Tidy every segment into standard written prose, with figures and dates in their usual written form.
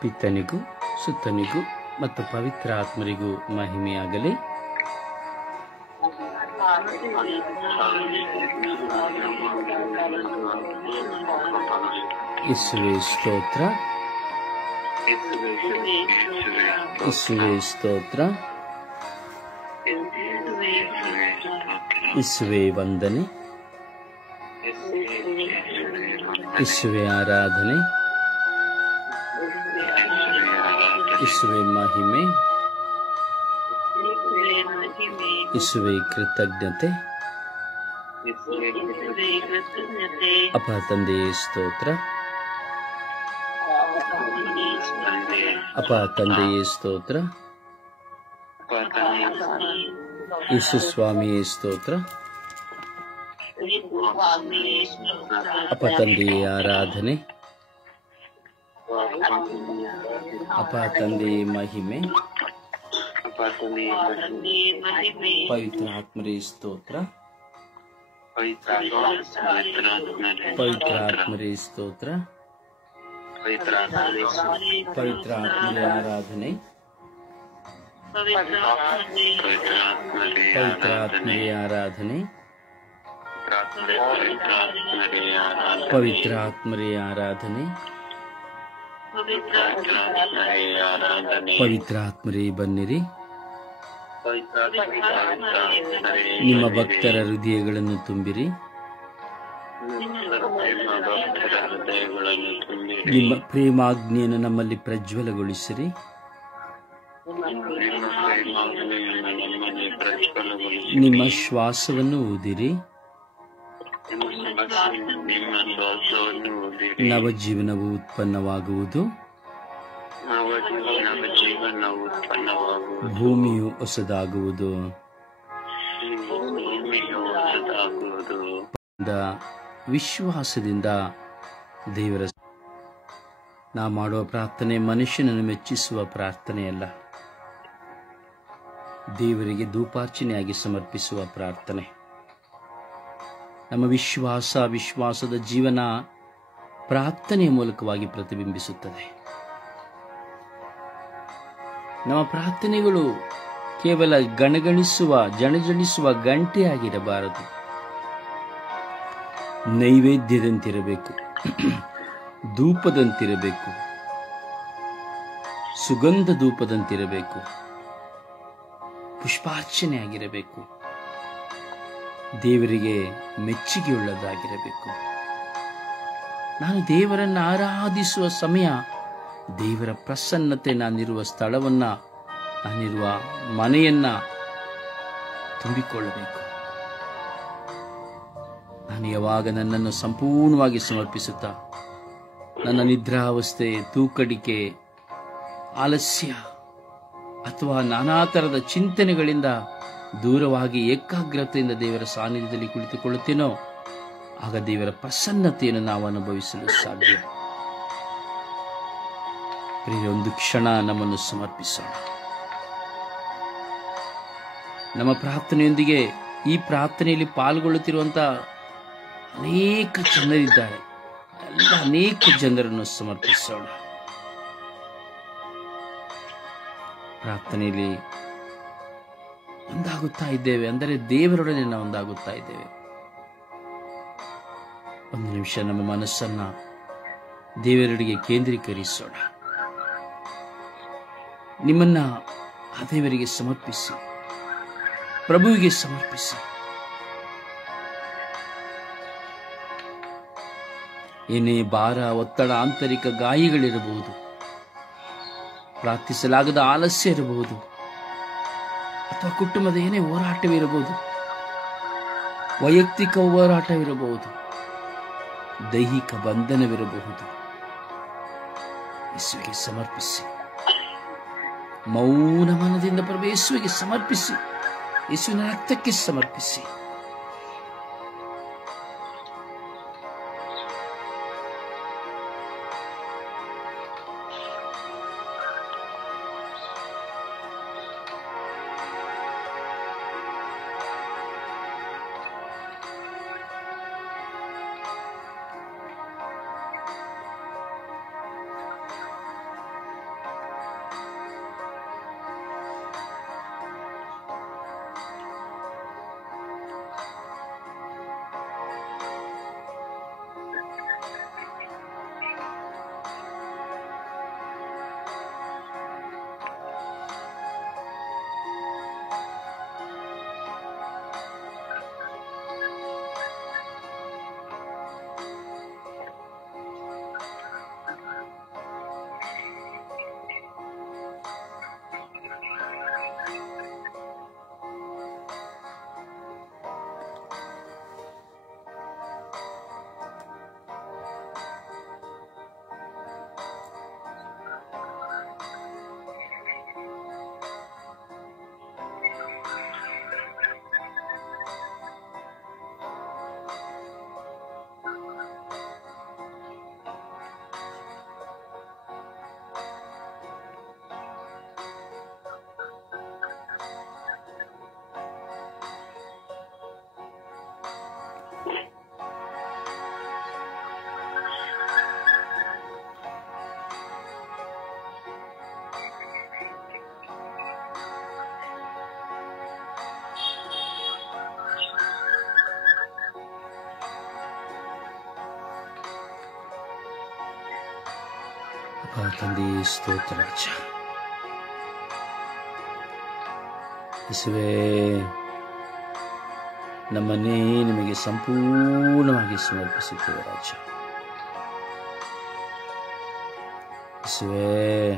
ಪಿತನಿಗೂ ಸುತ್ತನಿಗೂ ಮತ್ತು ಪವಿತ್ರ ಆತ್ಮರಿಗೂ ಮಹಿಮೆಯಾಗಲಿ. ಯೇಸುವೇ ಸ್ತೋತ್ರ, ಯೇಸುವೇ ಸ್ತೋತ್ರ, ಯೇಸುವೇ ವಂದನೆ, ಯೇಸುವೇ ಆರಾಧನೆ, ಯೇಸುವೇ ಮಹಿಮೆ, ಯೇಸುವೇ ಕೃತಜ್ಞತೆ. ಅಪ್ಪ ತಂದೆಯೇ ಸ್ತೋತ್ರ, ಅಪ್ಪ ತಂದೆಯೇ ಸ್ತೋತ್ರ, ಯೇಸು ಸ್ವಾಮಿಯೇ ಸ್ತೋತ್ರ, ಅಪ್ಪ ತಂದೆಯೇ ಆರಾಧನೆ, ಅಪ್ಪ ತಂದೆಯೇ ಮಹಿಮೆ, ಪವಿತ್ರ ಆತ್ಮರೇ ಸ್ತೋತ್ರ, ಪವಿತ್ರ ಆತ್ಮರೇ ಸ್ತೋತ್ರ, ಪವಿತ್ರ ಆತ್ಮರೇ ಆರಾಧನೆ, ಪವಿತ್ರ ಆತ್ಮರೇ ಆರಾಧನೆ, ಪವಿತ್ರ ಆತ್ಮರೇ ಆರಾಧನೆ, ಪವಿತ್ರ ಆತ್ಮರೇ ಬನ್ನಿರಿ. ನಿಮ್ಮ ಭಕ್ತರ ಹೃದಯಗಳನ್ನು ತುಂಬಿರಿ, ನಿಮ್ಮ ಪ್ರೇಮಾಗ್ನಿಯನ್ನು ನಮ್ಮಲ್ಲಿ ಪ್ರಜ್ವಲಗೊಳಿಸಿರಿ. ನಿಮ್ಮ ಶ್ವಾಸವನ್ನು ಊದಿರಿ, ನವಜೀವನವು ಉತ್ಪನ್ನವಾಗುವುದು, ಭೂಮಿಯು ಹೊಸದಾಗುವುದು. ವಿಶ್ವಾಸದಿಂದ ದೇವರ ನಾ ಮಾಡುವ ಪ್ರಾರ್ಥನೆ ಮನುಷ್ಯನನ್ನು ಮೆಚ್ಚಿಸುವ ಪ್ರಾರ್ಥನೆಯಲ್ಲ, ದೇವರಿಗೆ ಧೂಪಾರ್ಚನೆಯಾಗಿ ಸಮರ್ಪಿಸುವ ಪ್ರಾರ್ಥನೆ. ನಮ್ಮ ವಿಶ್ವಾಸದ ಜೀವನ ಪ್ರಾರ್ಥನೆಯ ಮೂಲಕವಾಗಿ ಪ್ರತಿಬಿಂಬಿಸುತ್ತದೆ. ನಮ್ಮ ಪ್ರಾರ್ಥನೆಗಳು ಕೇವಲ ಜಣಜಣಿಸುವ ಗಂಟೆಯಾಗಿರಬಾರದು, ನೈವೇದ್ಯದಂತಿರಬೇಕು, ಧೂಪದಂತಿರಬೇಕು, ಸುಗಂಧ ಧೂಪದಂತಿರಬೇಕು, ಪುಷ್ಪಾರ್ಚನೆಯಾಗಿರಬೇಕು, ದೇವರಿಗೆ ಮೆಚ್ಚುಗೆಯುಳ್ಳದಾಗಿರಬೇಕು. ನಾನು ದೇವರನ್ನು ಆರಾಧಿಸುವ ಸಮಯ ದೇವರ ಪ್ರಸನ್ನತೆ, ನಾನಿರುವ ಸ್ಥಳವನ್ನ, ನಾನಿರುವ ಮನೆಯನ್ನ ತುಂಬಿಕೊಳ್ಳಬೇಕು. ನಾನು ಯಾವಾಗ ನನ್ನನ್ನು ಸಂಪೂರ್ಣವಾಗಿ ಸಮರ್ಪಿಸುತ್ತಾ ನನ್ನ ನಿದ್ರಾವಸ್ಥೆ, ತೂಕಡಿಕೆ, ಆಲಸ್ಯ ಅಥವಾ ನಾನಾ ತರದ ಚಿಂತನೆಗಳಿಂದ ದೂರವಾಗಿ ಏಕಾಗ್ರತೆಯಿಂದ ದೇವರ ಸಾನ್ನಿಧ್ಯದಲ್ಲಿ ಕುಳಿತುಕೊಳ್ಳುತ್ತೇನೋ, ಆಗ ದೇವರ ಪ್ರಸನ್ನತೆಯನ್ನು ನಾವು ಅನುಭವಿಸಲು ಸಾಧ್ಯ. ಒಂದು ಕ್ಷಣ ನಮ್ಮನ್ನು ಸಮರ್ಪಿಸೋಣ. ನಮ್ಮ ಪ್ರಾರ್ಥನೆಯೊಂದಿಗೆ ಈ ಪ್ರಾರ್ಥನೆಯಲ್ಲಿ ಪಾಲ್ಗೊಳ್ಳುತ್ತಿರುವಂತಹ ಅನೇಕ ಜನರಿದ್ದಾರೆ. ಅನೇಕ ಜನರನ್ನು ಸಮರ್ಪಿಸೋಣ. ಪ್ರಾರ್ಥನೆಯಲ್ಲಿ ಒಂದಾಗುತ್ತಾ ಇದ್ದೇವೆ ಅಂದರೆ ದೇವರೊಡನೆ ನಾವು ಒಂದಾಗುತ್ತಾ ಇದ್ದೇವೆ. ಒಂದು ನಿಮಿಷ ನಮ್ಮ ಮನಸ್ಸನ್ನ ದೇವರೆಡೆಗೆ ಕೇಂದ್ರೀಕರಿಸೋಣ. ನಿಮ್ಮನ್ನ ಆ ದೇವರಿಗೆ ಸಮರ್ಪಿಸಿ, ಪ್ರಭುವಿಗೆ ಸಮರ್ಪಿಸಿ. ಏನೇ ಭಾರ, ಒತ್ತಡ, ಆಂತರಿಕ ಗಾಯಗಳಿರಬಹುದು, ಪ್ರಾರ್ಥಿಸಲಾಗದ ಆಲಸ್ಯ ಇರಬಹುದು, ಅಥವಾ ಕುಟುಂಬದ ಏನೇ ಹೋರಾಟವಿರಬಹುದು, ವೈಯಕ್ತಿಕ ಹೋರಾಟವಿರಬಹುದು, ದೈಹಿಕ ಬಂಧನವಿರಬಹುದು. ಯೇಸುವಿಗೆ ಸಮರ್ಪಿಸಿ, ಮೌನ ಮನದಿಂದ ಪ್ರಭು ಯೇಸುವಿಗೆ ಸಮರ್ಪಿಸಿ, ಯೇಸುವಿನ ರಕ್ತಕ್ಕೆ ಸಮರ್ಪಿಸಿ. ತಂದೆ ಸ್ತೋತ್ರ ರಾಜ. ಯೇಸುವೇ, ನಮ್ಮನ್ನೇ ನಿಮಗೆ ಸಂಪೂರ್ಣವಾಗಿ ಸಮರ್ಪಿಸುತ್ತೇವೆ ರಾಜ. ಯೇಸುವೇ,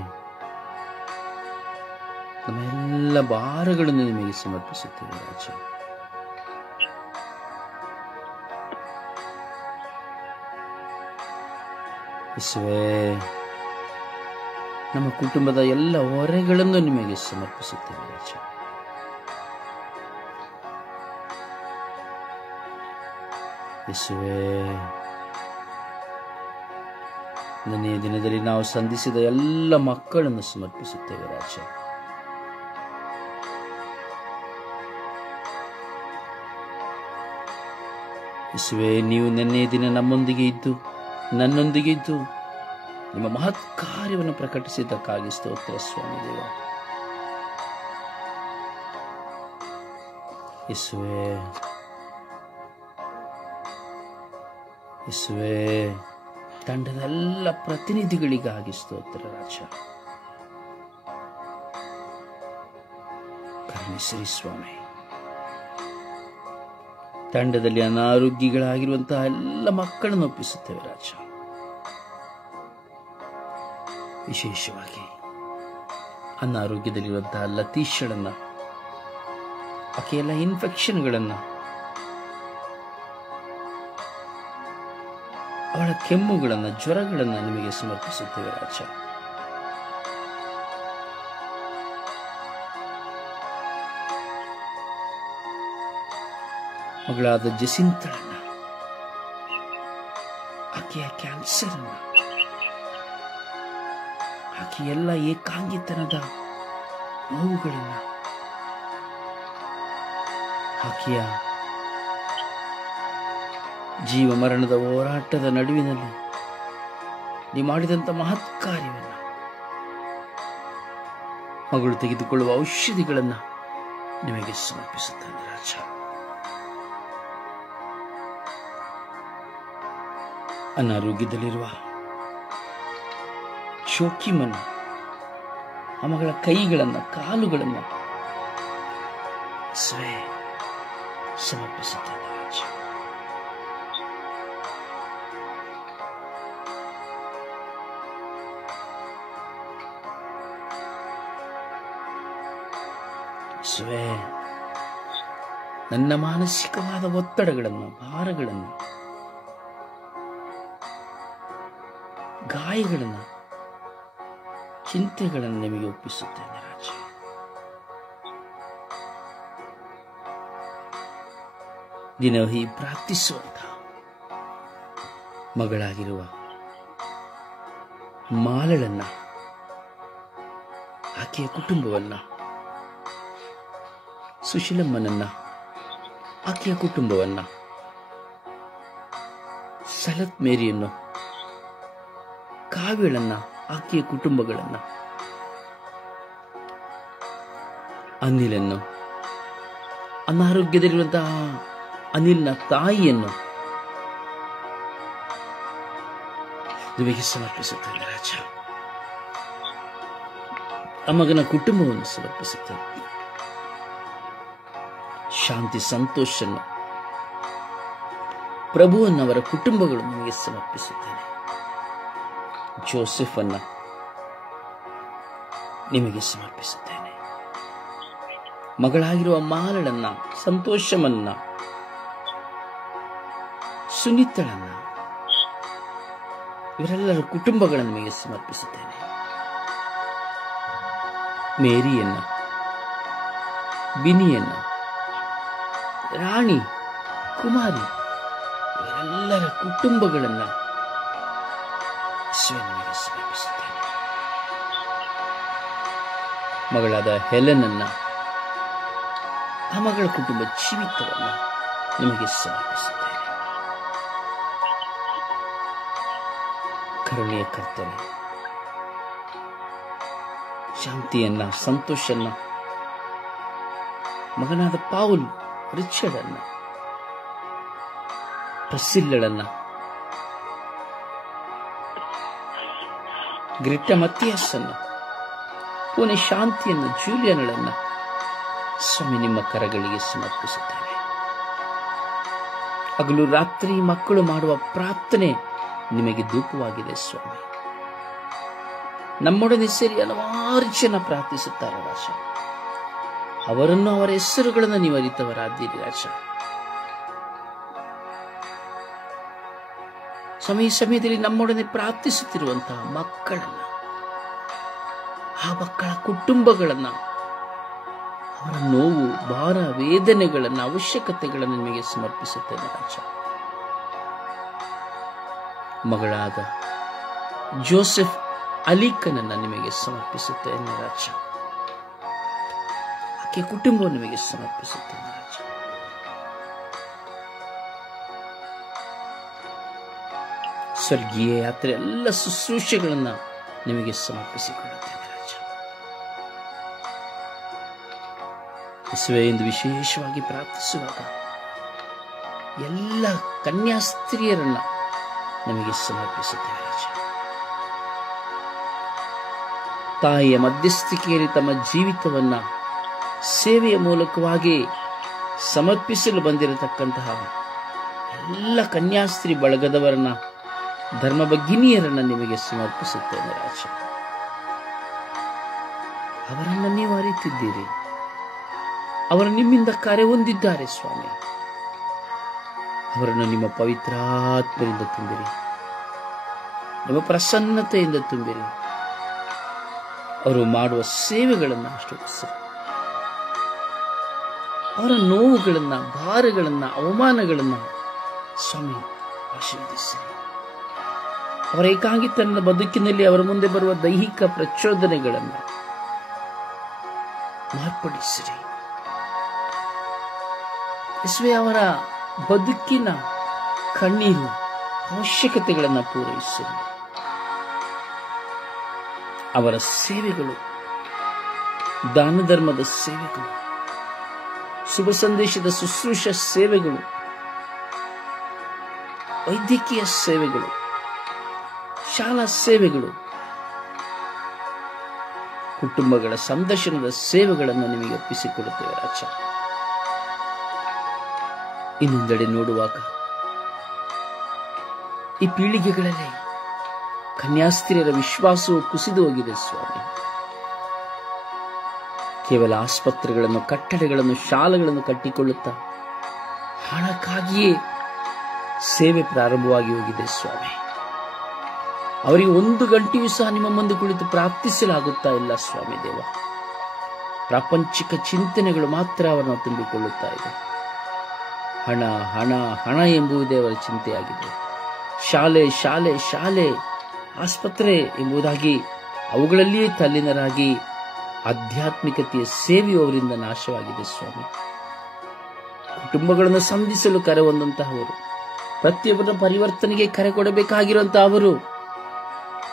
ನಮ್ಮ ಎಲ್ಲ ಭಾರಗಳನ್ನು ನಿಮಗೆ ಸಮರ್ಪಿಸುತ್ತೇವೆ ರಾಜ. ಯೇಸುವೇ, ನಮ್ಮ ಕುಟುಂಬದ ಎಲ್ಲ ಹೊರೆಗಳನ್ನು ನಿಮಗೆ ಸಮರ್ಪಿಸುತ್ತೇವೆ ರಾಜ. ಯೇಸುವೇ, ನಿನ್ನೆಯ ದಿನದಲ್ಲಿ ನಾವು ಸಂಧಿಸಿದ ಎಲ್ಲ ಮಕ್ಕಳನ್ನು ಸಮರ್ಪಿಸುತ್ತೇವೆ ರಾಜ. ಯೇಸುವೇ, ನೀವು ನಿನ್ನೆಯ ದಿನ ನಮ್ಮೊಂದಿಗೆ ಇದ್ದು ನನ್ನೊಂದಿಗೆ ಇದ್ದು ನಿಮ್ಮ ಮಹತ್ ಕಾರ್ಯವನ್ನು ಪ್ರಕಟಿಸಿದ್ದಕ್ಕಾಗಿ ಸ್ತೋತ್ರ ಸ್ವಾಮಿ ದೇವ. ಯೇಸುವೇ, ಯೇಸುವೇ, ತಂಡದ ಎಲ್ಲ ಪ್ರತಿನಿಧಿಗಳಿಗಾಗಿ ಸ್ತೋತ್ರ ರಾಜ. ಕರುಣಿಸಿರಿ ಸ್ವಾಮಿ. ತಂಡದಲ್ಲಿ ಅನಾರೋಗ್ಯಗಳಾಗಿರುವಂತಹ ಎಲ್ಲ ಮಕ್ಕಳನ್ನು ಒಪ್ಪಿಸುತ್ತೇವೆ ರಾಜ. ವಿಶೇಷವಾಗಿ ಅನಾರೋಗ್ಯದಲ್ಲಿರುವಂತಹ ಲತೀಶಳನ್ನ, ಆಕೆಯೆಲ್ಲ ಇನ್ಫೆಕ್ಷನ್ಗಳನ್ನ, ಅವಳ ಕೆಮ್ಮುಗಳನ್ನು, ಜ್ವರಗಳನ್ನು ನಿಮಗೆ ಸಮರ್ಪಿಸುತ್ತೇವೆ ರಾಜ. ಮಗಳಾದ ಜಸಿಂತಳನ್ನ, ಆಕೆಯ ಕ್ಯಾನ್ಸರ್ ಅನ್ನ, ಆಕೆಯೆಲ್ಲ ಏಕಾಂಗಿತನದ ನೋವುಗಳನ್ನ, ಆಕೆಯ ಜೀವ ಮರಣದ ಹೋರಾಟದ ನಡುವಿನಲ್ಲಿ ನೀವು ಮಾಡಿದಂಥ ಮಹತ್ ಕಾರ್ಯವನ್ನು, ಮಗಳು ತೆಗೆದುಕೊಳ್ಳುವ ಔಷಧಿಗಳನ್ನು ನಿಮಗೆ ಸಮರ್ಪಿಸುತ್ತಾನೆ ರಾಜ. ಅನಾರೋಗ್ಯದಲ್ಲಿರುವ ಶೋಕಿಮನ್ನು, ಆ ಮಗಳ ಕೈಗಳನ್ನು, ಕಾಲುಗಳನ್ನು ಸಮರ್ಪಿಸುತ್ತಾನೆ ರಾಜ. ನನ್ನ ಮಾನಸಿಕವಾದ ಒತ್ತಡಗಳನ್ನು, ಭಾರಗಳನ್ನು, ಗಾಯಗಳನ್ನು, ಚಿಂತೆಗಳನ್ನು ನಿಮಗೆ ಒಪ್ಪಿಸುತ್ತೇನೆ ರಾಜ. ದಿನವಹಿ ಪ್ರಾರ್ಥಿಸುವಂತ ಮಗಳಾಗಿರುವ ಮಾಲಳನ್ನ, ಆಕೆಯ ಕುಟುಂಬವನ್ನ, ಸುಶೀಲಮ್ಮನನ್ನ, ಆಕೆಯ ಕುಟುಂಬವನ್ನ, ಸಲತ್ ಮೇರಿಯನ್ನು, ಕಾವ್ಯಳನ್ನ, ಆಕೆಯ ಕುಟುಂಬಗಳನ್ನ, ಅನಿಲನ್ನು, ಅನಾರೋಗ್ಯದಲ್ಲಿರುವಂತಹ ಅನಿಲ್ನ ತಾಯಿಯನ್ನು ನಿಮಗೆ ಸಮರ್ಪಿಸುತ್ತೇನೆ ರಾಜ. ಆ ಮಗನ ಕುಟುಂಬವನ್ನು ಸಮರ್ಪಿಸುತ್ತೇನೆ. ಶಾಂತಿ, ಸಂತೋಷನ್ನು, ಪ್ರಭುವನ್ನವರ ಕುಟುಂಬಗಳು ನಿಮಗೆ ಸಮರ್ಪಿಸುತ್ತೇನೆ. ಜೋಸೆಫ್ ಅನ್ನ ನಿಮಗೆ ಸಮರ್ಪಿಸುತ್ತೇನೆ. ಮಗಳಾಗಿರುವ ಮಾಲಳನ್ನ, ಸಂತೋಷಮನ್ನ, ಸುನೀತಳನ್ನ, ಇವರೆಲ್ಲರ ಕುಟುಂಬಗಳನ್ನು ನಿಮಗೆ ಸಮರ್ಪಿಸುತ್ತೇನೆ. ಮೇರಿಯನ್ನ, ಬಿನಿಯನ್ನ, ರಾಣಿ, ಕುಮಾರಿ, ಇವರೆಲ್ಲರ ಕುಟುಂಬಗಳನ್ನ ನಿಮಗೆ ಸಮರ್ಪಿಸುತ್ತೇನೆ. ಮಗಳಾದ ಹೆಲೆನನ್ನ, ಆ ಮಗಳ ಕುಟುಂಬ ಜೀವಿತವನ್ನ ನಿಮಗೆ ಸಮರ್ಪಿಸುತ್ತೇನೆ. ಕರುಣೆಯ ಕರ್ತನೆ, ಶಾಂತಿಯನ್ನ, ಸಂತೋಷನ್ನ, ಮಗನಾದ ಪೌಲ್, ರಿಚರ್ಡ್ ಅನ್ನ, ಪ್ರಸಿಲ್ಲಳನ್ನ, ಗ್ರಿಟ್ಟ ಮತ್ತಿಯಸ್ಸನ್ನು, ಪುಣೆ ಶಾಂತಿಯನ್ನು, ಜೂಲಿಯನ್ಗಳನ್ನು ಸ್ವಾಮಿ ನಿಮ್ಮ ಕರಗಳಿಗೆ ಸಮರ್ಪಿಸುತ್ತೇವೆ. ಹಗಲು ರಾತ್ರಿ ಮಕ್ಕಳು ಮಾಡುವ ಪ್ರಾರ್ಥನೆ ನಿಮಗೆ ಧೂಪವಾಗಿದೆ ಸ್ವಾಮಿ. ನಮ್ಮೊಡನೆ ಸೇರಿ ಹಲವಾರು ಜನ ಪ್ರಾರ್ಥಿಸುತ್ತಾರೆ ರಾಜ. ಅವರನ್ನು, ಅವರ ಹೆಸರುಗಳನ್ನು ನೀವು ಅರಿತವರಾದ್ದೀರಿ ರಾಜ. ಸಮಯದಲ್ಲಿ ನಮ್ಮೊಡನೆ ಪ್ರಾರ್ಥಿಸುತ್ತಿರುವಂತಹ ಮಕ್ಕಳನ್ನ, ಆ ಮಕ್ಕಳ ಕುಟುಂಬಗಳನ್ನ, ಅವರ ನೋವು, ಭಾರ, ವೇದನೆಗಳನ್ನ, ಅವಶ್ಯಕತೆಗಳನ್ನು ನಿಮಗೆ ಸಮರ್ಪಿಸುತ್ತೇನೆ ರಾಜ. ಮಗಳಾದ ಜೋಸೆಫ್ ಅಲಿಕನನ್ನ ನಿಮಗೆ ಸಮರ್ಪಿಸುತ್ತೇನೆ ರಾಜ. ಆಕೆ ಕುಟುಂಬವನ್ನು ನಿಮಗೆ ಸಮರ್ಪಿಸುತ್ತೇನೆ ರಾಜ. ಸ್ವರ್ಗೀಯ ಯಾತ್ರೆ ಎಲ್ಲ ಶುಶ್ರೂಷೆಗಳನ್ನ ನಿಮಗೆ ಸಮರ್ಪಿಸಿಕೊಳ್ಳುತ್ತೇನೆ ರಾಜ. ಯೇಸುವೇ, ಎಂದು ವಿಶೇಷವಾಗಿ ಪ್ರಾರ್ಥಿಸುವಾಗ ಎಲ್ಲ ಕನ್ಯಾಸ್ತ್ರೀಯರನ್ನ ನಿಮಗೆ ಸಮರ್ಪಿಸುತ್ತೇವೆ ರಾಜ. ತಾಯಿಯ ಮಧ್ಯಸ್ಥಿಕೆಯಲ್ಲಿ ತಮ್ಮ ಜೀವಿತವನ್ನ ಸೇವೆಯ ಮೂಲಕವಾಗಿ ಸಮರ್ಪಿಸಲು ಬಂದಿರತಕ್ಕಂತಹ ಎಲ್ಲ ಕನ್ಯಾಸ್ತ್ರೀ ಬಳಗದವರನ್ನ, ಧರ್ಮ ಭಗಿನಿಯರನ್ನ ನಿಮಗೆ ಸಮರ್ಪಿಸುತ್ತೇನೆ ರಾಜ. ಅವರನ್ನು ನೀವು ಅರಿತಿದ್ದೀರಿ, ಅವರು ನಿಮ್ಮಿಂದ ಕರೆ ಹೊಂದಿದ್ದಾರೆ ಸ್ವಾಮಿ. ಅವರನ್ನು ನಿಮ್ಮ ಪವಿತ್ರಾತ್ಮರಿಂದ ತುಂಬಿರಿ, ನಿಮ್ಮ ಪ್ರಸನ್ನತೆಯಿಂದ ತುಂಬಿರಿ. ಅವರು ಮಾಡುವ ಸೇವೆಗಳನ್ನು ಆಶೀರ್ವದಿಸಿರಿ. ಅವರ ನೋವುಗಳನ್ನ, ಭಾರಗಳನ್ನ, ಅವಮಾನಗಳನ್ನ ಸ್ವಾಮಿ ಆಶೀರ್ವದಿಸಿರಿ. ಅವರ ಏಕಾಂಗಿತನದ ಬದುಕಿನಲ್ಲಿ ಅವರ ಮುಂದೆ ಬರುವ ದೈಹಿಕ ಪ್ರಚೋದನೆಗಳನ್ನು ಮಾರ್ಪಡಿಸಿರಿ. ಯೇಸುವೇ, ಅವರ ಬದುಕಿನ ಕಣ್ಣೀರು, ಅವಶ್ಯಕತೆಗಳನ್ನು ಪೂರೈಸಿರಿ. ಅವರ ಸೇವೆಗಳು, ದಾನ ಧರ್ಮದ ಸೇವೆಗಳು, ಶುಭ ಸಂದೇಶದ ಶುಶ್ರೂಷ ಸೇವೆಗಳು, ವೈದ್ಯಕೀಯ ಸೇವೆಗಳು, ಶಾಲಾ ಸೇವೆಗಳು, ಕುಟುಂಬಗಳ ಸಂದರ್ಶನದ ಸೇವೆಗಳನ್ನು ನಿಮಗೆ ಒಪ್ಪಿಸಿಕೊಡುತ್ತೇವೆ ರಾಜ. ಇನ್ನೊಂದೆಡೆ ನೋಡುವಾಗ ಈ ಪೀಳಿಗೆಗಳಲ್ಲಿ ಕನ್ಯಾಸ್ತ್ರೀಯರ ವಿಶ್ವಾಸವು ಕುಸಿದು ಹೋಗಿದೆ ಸ್ವಾಮಿ. ಕೇವಲ ಆಸ್ಪತ್ರೆಗಳನ್ನು, ಕಟ್ಟಡಗಳನ್ನು, ಶಾಲೆಗಳನ್ನು ಕಟ್ಟಿಕೊಳ್ಳುತ್ತಾ ಹಣಕ್ಕಾಗಿಯೇ ಸೇವೆ ಪ್ರಾರಂಭವಾಗಿ ಹೋಗಿದೆ ಸ್ವಾಮಿ. ಅವರಿಗೆ 1 ಗಂಟೆಯೂ ಸಹ ನಿಮ್ಮ ಮುಂದೆ ಕುಳಿತು ಪ್ರಾರ್ಥಿಸಲಾಗುತ್ತಾ ಇಲ್ಲ ಸ್ವಾಮಿ ದೇವ. ಪ್ರಾಪಂಚಿಕ ಚಿಂತನೆಗಳು ಮಾತ್ರ ಅವರನ್ನು ತುಂಬಿಕೊಳ್ಳುತ್ತಾ ಇದೆ. ಹಣ ಹಣ ಹಣ ಎಂಬುದೇ ಅವರ ಚಿಂತೆಯಾಗಿದೆ. ಶಾಲೆ ಶಾಲೆ ಶಾಲೆ, ಆಸ್ಪತ್ರೆ ಎಂಬುದಾಗಿ ಅವುಗಳಲ್ಲಿಯೇ ತಲ್ಲೀನರಾಗಿ ಆಧ್ಯಾತ್ಮಿಕತೆಯ ಸೇವೆಯು ಅವರಿಂದ ನಾಶವಾಗಿದೆ ಸ್ವಾಮಿ. ಕುಟುಂಬಗಳನ್ನು ಸಂಧಿಸಲು ಕರೆ ಹೊಂದಂತಹವರು, ಪ್ರತಿಯೊಬ್ಬರ ಪರಿವರ್ತನೆಗೆ ಕರೆ ಕೊಡಬೇಕಾಗಿರುವಂತಹ ಅವರು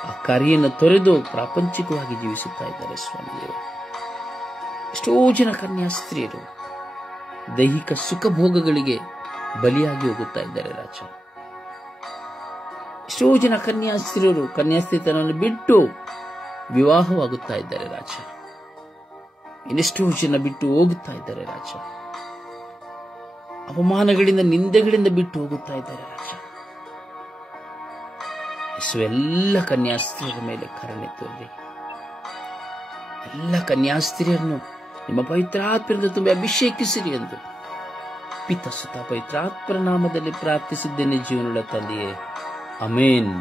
ಆ ಕರೆಯನ್ನು ತೊರೆದು ಪ್ರಾಪಂಚಿಕವಾಗಿ ಜೀವಿಸುತ್ತಾ ಇದ್ದಾರೆ ಸ್ವಾಮಿ ದೇವ. ಎಷ್ಟೋ ಜನ ಕನ್ಯಾಸ್ತ್ರೀಯರು ದೈಹಿಕ ಸುಖ ಭೋಗಗಳಿಗೆ ಬಲಿಯಾಗಿ ಹೋಗುತ್ತಾ ಇದ್ದಾರೆ ರಾಜ. ಎಷ್ಟೋ ಜನ ಕನ್ಯಾಸ್ತ್ರೀಯರು ಕನ್ಯಾಸ್ತ್ರೀತನವನ್ನು ಬಿಟ್ಟು ವಿವಾಹವಾಗುತ್ತಾ ಇದ್ದಾರೆ ರಾಜ. ಇನ್ನೆಷ್ಟೋ ಜನ ಬಿಟ್ಟು ಹೋಗುತ್ತಾ ಇದ್ದಾರೆ ರಾಜ. ಅವಮಾನಗಳಿಂದ, ನಿಂದೆಗಳಿಂದ ಬಿಟ್ಟು ಹೋಗುತ್ತಾ ಇದ್ದಾರೆ ರಾಜ. ಎಲ್ಲ ಕನ್ಯಾಸ್ತ್ರೀಯರ ಮೇಲೆ ಕರುಣೆ ತೋರಿ. ಎಲ್ಲ ಕನ್ಯಾಸ್ತ್ರೀಯರನ್ನು ನಿಮ್ಮ ಪವಿತ್ರಾತ್ಮರಿಂದ ತುಂಬಿ ಅಭಿಷೇಕಿಸಿರಿ ಎಂದು ಪಿತ ಸುತ ಪವಿತ್ರಾತ್ಮರ ನಾಮದಲ್ಲಿ ಪ್ರಾರ್ಥಿಸಿದ್ದೇನೆ ಜೀವನದ ತಂದೆಯೇ, ಅಮೇನ್.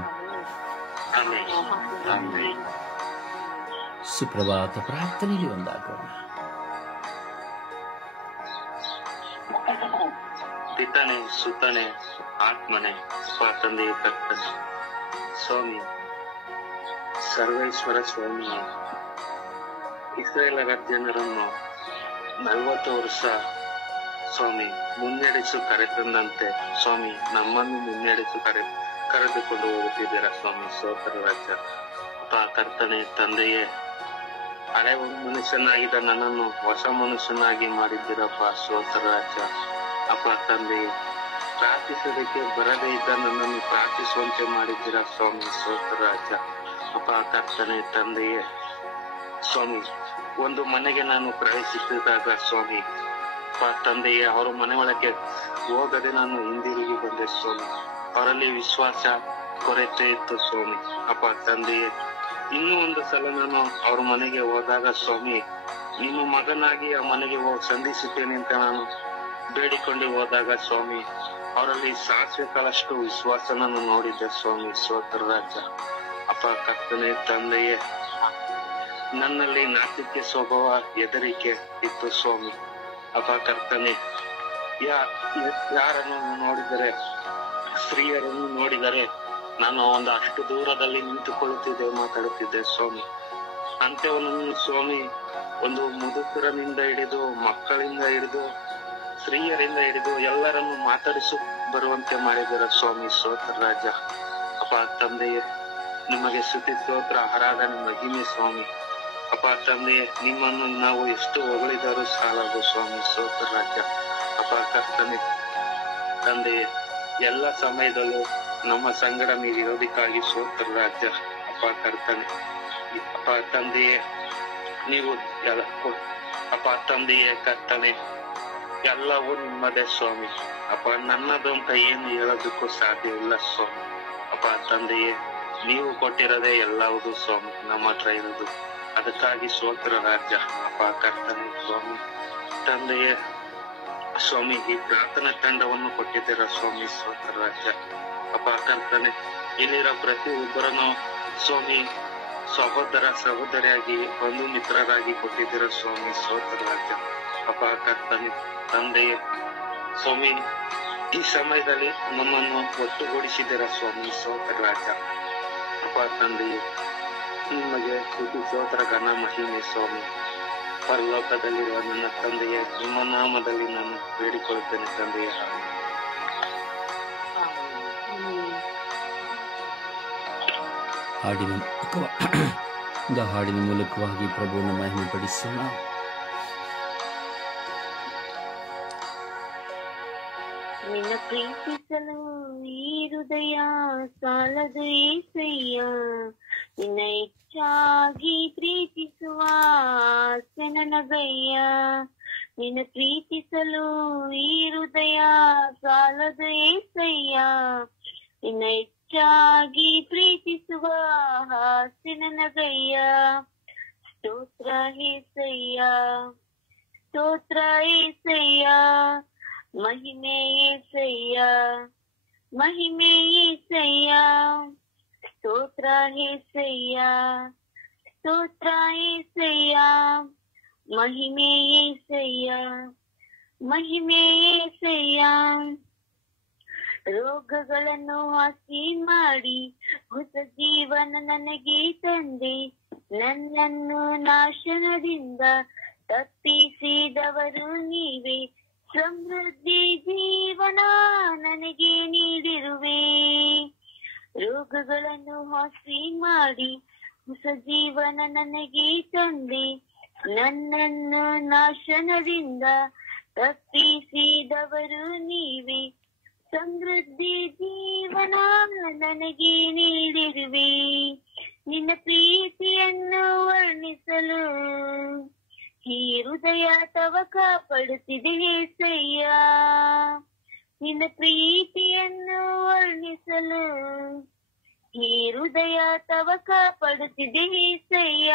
ಸುಪ್ರಭಾತ ಪ್ರಾರ್ಥನೆಗೆ ಒಂದಾಗೋಣ. ಪಿತನೇ, ಸುತನೇ, ಆತ್ಮನೇ, ತಂದೆಯ ಕರ್ತನೆ ಸ್ವಾಮಿ, ಸರ್ವೇಶ್ವರ ಸ್ವಾಮಿಯೇ, ಇಸ್ರೇಲರ ಜನರನ್ನು 40 ವರ್ಷ ಸ್ವಾಮಿ ಮುನ್ನಡೆಸು ಕರೆತಂದಂತೆ ಸ್ವಾಮಿ ನಮ್ಮನ್ನು ಮುನ್ನಡೆಸು ಕರೆದುಕೊಂಡು ಹೋಗುತ್ತಿದ್ದೀರಾ ಸ್ವಾಮಿ. ಸ್ತೋತ್ರ ರಾಜ. ಕರ್ತನೆ ತಂದೆಯೇ, ಹಳೆ ಮನುಷ್ಯನಾಗಿದ್ದ ನನ್ನನ್ನು ಹೊಸ ಮನುಷ್ಯನಾಗಿ ಮಾಡಿದ್ದೀರಪ್ಪ. ಸ್ತೋತ್ರ ರಾಜ. ಅಪ್ಪ ತಂದೆಯೇ, ಪ್ರಾರ್ಥಿಸೋದಕ್ಕೆ ಬರದೇ ಇದ್ದ ನನ್ನನ್ನು ಪ್ರಾರ್ಥಿಸುವಂತೆ ಮಾಡಿದ್ದೀರಾ ಸ್ವಾಮಿ. ಸ್ತೋತ್ರ ರಾಜ. ಅಪ್ಪ ಕರ್ತನೆ ತಂದೆಯೇ ಸ್ವಾಮಿ, ಒಂದು ಮನೆಗೆ ನಾನು ಪ್ರವೇಶಿಸಿದಾಗ ಸ್ವಾಮಿ ಅಪ್ಪ ತಂದೆಯೇ ಅವರ ಮನೆ ಒಳಗೆ ಹೋಗದೆ ನಾನು ಹಿಂದಿರುಗಿ ಬಂದೆ ಸ್ವಾಮಿ. ಅವರಲ್ಲಿ ವಿಶ್ವಾಸ ಕೊರತೆ ಇತ್ತು ಸ್ವಾಮಿ. ಅಪ್ಪ ತಂದೆಯೇ ಇನ್ನೂ ಒಂದು ಸಲ ನಾನು ಅವ್ರ ಮನೆಗೆ ಹೋದಾಗ ಸ್ವಾಮಿ, ನಿಮ್ಮ ಮಗನಾಗಿ ಆ ಮನೆಗೆ ಸಂಧಿಸುತ್ತೇನೆ ಅಂತ ನಾನು ಬೇಡಿಕೊಂಡು ಹೋದಾಗ ಸ್ವಾಮಿ, ಅವರಲ್ಲಿ ಸಾಸಿವೆ ಕಾಳಷ್ಟು ವಿಶ್ವಾಸ ನಾನು ನೋಡಿದ್ದೆ ಸ್ವಾಮಿ. ಸ್ತೋತ್ರ ರಾಜ. ಅಪ್ಪ ಕರ್ತನೆ ತಂದೆಯೇ, ನನ್ನಲ್ಲಿ ನಾಚಿಕೆ ಸ್ವಭಾವ, ಹೆದರಿಕೆ ಇತ್ತು ಸ್ವಾಮಿ. ಅಪ್ಪ ಕರ್ತನೆ, ಯಾರನ್ನು ನೋಡಿದರೆ, ಸ್ತ್ರೀಯರನ್ನು ನೋಡಿದರೆ ನಾನು ಒಂದು ಅಷ್ಟು ದೂರದಲ್ಲಿ ನಿಂತುಕೊಳ್ಳುತ್ತಿದ್ದೆ, ಮಾತಾಡುತ್ತಿದ್ದೆ ಸ್ವಾಮಿ. ಅಂತ್ಯವನ್ನು ಸ್ವಾಮಿ, ಒಂದು ಮುದುಕರನಿಂದ ಹಿಡಿದು ಮಕ್ಕಳಿಂದ ಹಿಡಿದು ಸ್ತ್ರೀಯರಿಂದ ಹಿಡಿದು ಎಲ್ಲರನ್ನು ಮಾತಾಡಿಸಿ ಬರುವಂತೆ ಮಾಡಿದರ ಸ್ವಾಮಿ. ಸ್ತೋತ್ರ ರಾಜ. ಅಪ್ಪ ತಂದೆಯೇ, ನಿಮಗೆ ಸ್ತುತಿ ಸ್ತೋತ್ರ ಆರಾಧನೆ ಮಹಿಮೆ ಸ್ವಾಮಿ. ಅಪ್ಪ ತಂದೆಯೇ, ನಿಮ್ಮನ್ನು ನಾವು ಎಷ್ಟು ಹೊಗಳಿದರೂ ಸಾಲದು ಸ್ವಾಮಿ. ಸ್ತೋತ್ರ ರಾಜ. ಅಪ್ಪ ಕರ್ತನೆ ತಂದೆಯೇ, ಎಲ್ಲ ಸಮಯದಲ್ಲೂ ನಮ್ಮ ಸಂಗಡ ನೀವು ಇರೋದಕ್ಕಾಗಿ ಸ್ತೋತ್ರ ರಾಜ. ಅಪ್ಪ ಕರ್ತನೆ, ಅಪ್ಪ ತಂದೆಯೇ, ನೀವು ಅಪ್ಪ ತಂದೆಯೇ ಕರ್ತನೆ, ಎಲ್ಲವೂ ನಿಮ್ಮದೇ ಸ್ವಾಮಿ. ಅಪ್ಪ ನನ್ನದು ಅಂತ ಏನು ಹೇಳೋದಕ್ಕೂ ಸಾಧ್ಯ ಇಲ್ಲ ಸ್ವಾಮಿ. ಅಪ್ಪ ತಂದೆಯೇ, ನೀವು ಕೊಟ್ಟಿರೋದೇ ಎಲ್ಲವುದು ಸ್ವಾಮಿ ನಮ್ಮ ಹತ್ರ ಇರೋದು. ಅದಕ್ಕಾಗಿ ಸ್ತೋತ್ರ ರಾಜ. ಅಪ್ಪ ಕರ್ತನೆ ಸ್ವಾಮಿ ತಂದೆಯೇ ಸ್ವಾಮಿ, ಈ ಪ್ರಾರ್ಥನಾ ತಂಡವನ್ನು ಕೊಟ್ಟಿದ್ದೀರ ಸ್ವಾಮಿ. ಸ್ತೋತ್ರ ರಾಜ. ಅಪ್ಪ ಕರ್ತನೆ, ಇಲ್ಲಿರೋ ಪ್ರತಿ ಒಬ್ಬರನ್ನು ಸ್ವಾಮಿ ಸಹೋದರ ಸಹೋದರಿಯಾಗಿ ಬಂಧು ಮಿತ್ರರಾಗಿ ಕೊಟ್ಟಿದ್ದೀರ ಸ್ವಾಮಿ. ಸ್ತೋತ್ರ ರಾಜ. ಅಪ್ಪ ಕರ್ತನೆ ತಂದೆಯೇ ಸ್ವಾಮಿ, ಈ ಸಮಯದಲ್ಲಿ ನಮ್ಮನ್ನು ಒಟ್ಟುಗೂಡಿಸಿದ್ದೀರ ಸ್ವಾಮಿ. ಸ್ತೋತ್ರ ರಾಜ. ಅಪ್ಪ ತಂದೆಯೇ, ನಿಮಗೆ ಸ್ತುತಿ ಸ್ತೋತ್ರ ಘನ ಮಹಿಮೆ ಸ್ವಾಮಿ. ಪರಲೋಕದಲ್ಲಿರುವ ನನ್ನ ತಂದೆಯೇ, ನಿಮ್ಮ ನಾಮದಲ್ಲಿ ನಾನು ಬೇಡಿಕೊಳ್ಳುತ್ತೇನೆ ತಂದೆಯೇ. ಹಾಡಿನ ಮೂಲಕವಾಗಿ ಪ್ರಭುವನ್ನು ಮಹಿಮೆ ಪಡಿಸೋಣ. ನಿನ್ನ ಪ್ರೀತಿಸಲು ಈ ಹೃದಯ ಸಾಲದು ಏಸಯ್ಯ, ನಿನ್ನ ಹೆಚ್ಚಾಗಿ ಪ್ರೀತಿಸುವ ಆಸೆ ನನಗಯ್ಯ. ನಿನ್ನ ಪ್ರೀತಿಸಲು ಈ ಹೃದಯ ಸಾಲದು ಏಸಯ್ಯ, ನಿನ್ನ ಹೆಚ್ಚಾಗಿ ಪ್ರೀತಿಸುವ ಆಸೆ ನನಗಯ್ಯ. ಸ್ತೋತ್ರ ಏಸಯ್ಯ, ಸ್ತೋತ್ರ ಏಸಯ್ಯ, ಮಹಿಮೆ ಏಸಯ್ಯ, ಮಹಿಮೆ ಏಸಯ್ಯ. ಸ್ತೋತ್ರ ಏಸಯ್ಯ, ಸ್ತೋತ್ರ ಏಸಯ್ಯ, ಮಹಿಮೆ ಏಸಯ್ಯ, ಮಹಿಮೆ ಏಸಯ್ಯ. ರೋಗಗಳನ್ನು ವಾಸಿ ಮಾಡಿ ಹೊಸ ಜೀವನ ನನಗೆ ತಂದೆ, ನನ್ನನ್ನು ನಾಶನದಿಂದ ತಪ್ಪಿಸಿದವರು ನೀವೇ. ಸಮೃದ್ಧಿ ಜೀವನ ನನಗೆ ನೀಡಿರುವೆ. ರೋಗಗಳನ್ನು ವಾಸಿ ಮಾಡಿ ಹೊಸ ಜೀವನ ನನಗೆ ತಂದೆ, ನನ್ನನ್ನು ನಾಶನದಿಂದ ತಪ್ಪಿಸಿದವರು ನೀವೇ. ಸಮೃದ್ಧಿ ಜೀವನ ನನಗೆ ನೀಡಿರುವೆ. ನಿನ್ನ ಪ್ರೀತಿಯನ್ನು ವರ್ಣಿಸಲು ಈ ಹೃದಯ ತವಕ ಪಡುತ್ತಿದೆ ಏಸಯ್ಯ. ನಿನ್ನ ಪ್ರೀತಿಯನ್ನು ವರ್ಣಿಸಲು ಈ ಹೃದಯ ತವಕ ಪಡುತ್ತಿದೆ ಏಸಯ್ಯ.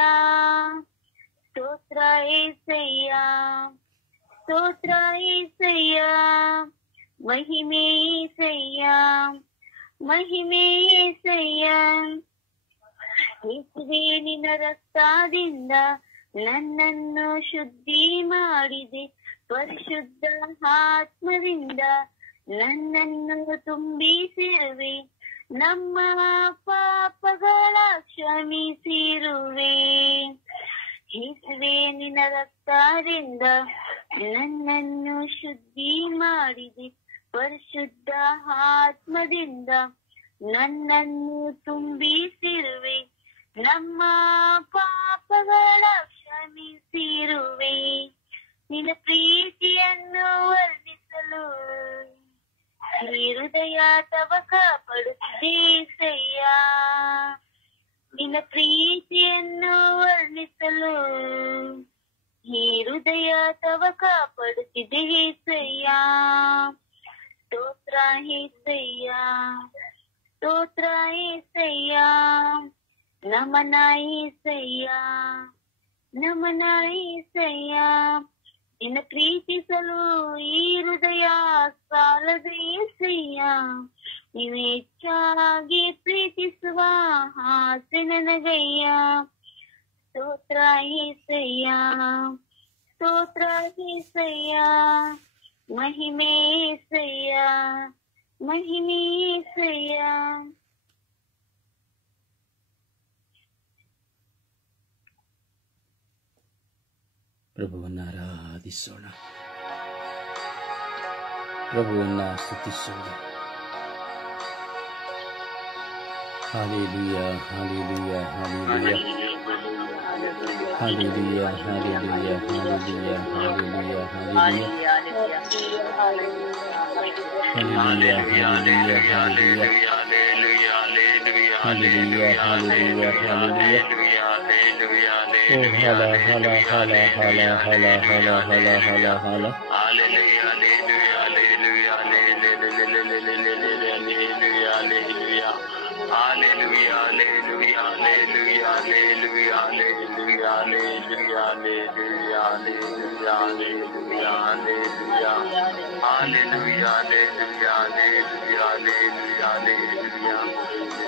ಸ್ತೋತ್ರ ಏಸಯ್ಯ, ಸ್ತೋತ್ರ ಏಸಯ್ಯ, ಮಹಿಮೆ ಏಸಯ್ಯ, ಮಹಿಮೆ ಏಸಯ್ಯ. ಯೇಸುವೇ, ನಿನ್ನ ರಕ್ತದಿಂದ ನನ್ನನ್ನು ಶುದ್ಧಿ ಮಾಡಿದೆ, ಪರಿಶುದ್ಧ ಆತ್ಮದಿಂದ ನನ್ನನ್ನು ತುಂಬಿಸಿರುವೆ. ನಮ್ಮ ಪಾಪಗಳ ಕ್ಷಮಿಸಿರುವೆ. ಯೇಸುವೇ, ನಿನ್ನ ರಕ್ತದಿಂದ ನನ್ನನ್ನು ಶುದ್ಧಿ ಮಾಡಿದೆ, ಪರಿಶುದ್ಧ ಆತ್ಮದಿಂದ ನನ್ನನ್ನು ತುಂಬಿಸಿರುವೆ. ನಮ್ಮ ಪಾಪಗಳ ಕ್ಷಮಿಸಿರುವೆ. ನಿನ್ನ ಪ್ರೀತಿಯನ್ನು ವರ್ಣಿಸಲು ಈ ಹೃದಯ ತವಕ ಪಡುತ್ತಿದೆ ಏಸಯ್ಯ. ನಿನ್ನ ನಿನ್ನ ಪ್ರೀತಿಯನ್ನು ವರ್ಣಿಸಲು ಈ ಹೃದಯ ತವ ಕಾಪಾಡುತ್ತಿದೆ ಏಸಯ್ಯ. ಸ್ತೋತ್ರ ಏಸಯ್ಯ, ಸ್ತೋತ್ರ ಏಸಯ್ಯ, ನಮನ ಏಸಯ್ಯ, ನಮನ ಏಸಯ್ಯ. ನಿನ್ನ ಪ್ರೀತಿಸಲು ಈ ಹೃದಯ ಸಾಲದ ಏಸಯ್ಯ. ನೀವು ಹೆಚ್ಚಾಗಿ ಪ್ರೀತಿಸುವ ಆಸೆ ನನಗಯ್ಯ. ಸ್ತೋತ್ರ ಏಸಯ್ಯ, ಸ್ತೋತ್ರ ಏಸಯ್ಯ, ಮಹಿಮೆ ಏಸಯ್ಯ, ಮಹಿಮೆ ಏಸಯ್ಯ. ಪ್ರಭುವನ್ನ ಆರಾಧಿಸೋಣ, ಪ್ರಭುವನ್ನ ಸ್ತುತಿಸೋಣ. Hallelujah, hallelujah, hallelujah, hallelujah, hallelujah, hallelujah, hallelujah, hallelujah, hallelujah, hallelujah, hallelujah, hallelujah. ಓ ಹಲ ಹಲ ಹಲ ಹಲ ಹಲ ಹಲ ಹಲ ಹಲ ಹಲ.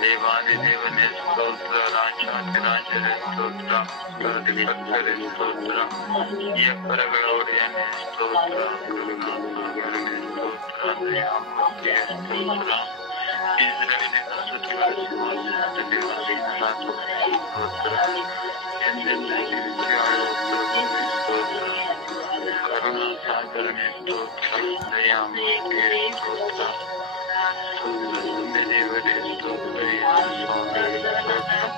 ದೇವಾದಿ ದೇವನೇ ಸ್ತೋತ್ರ, ರಾಜಾಧಿರಾಜರ ಸ್ತೋತ್ರ, ಕರ್ತರೆ ಸ್ತೋತ್ರ, ಈ ಪರಗಳೊಡೆಯನೇ ಸ್ತೋತ್ರ, ಕರುಣಾಮಯನೇ ಸ್ತೋತ್ರ, ದಯಾಮೂರ್ತಿಯ ಸ್ತೋತ್ರ, ಇಸ್ರಾಯೇಲಿನ ಸ್ತುತಿಗಳ ಸಿಂಹಾಸನದ ನಿವಾಸಿಗಳ ಸ್ತೋತ್ರ, ಎಂದೆಂದಿಗೂ ಆಳುವ ಪ್ರಭುವೇ ಸ್ತೋತ್ರ, ಕರುಣಾ ಸಾಗರನೇ ಸ್ತೋತ್ರ, ದಯಾಮೂರ್ತಿಯ ಸ್ತೋತ್ರ, ದೇವರೇ ಸ್ತೋತ್ರ,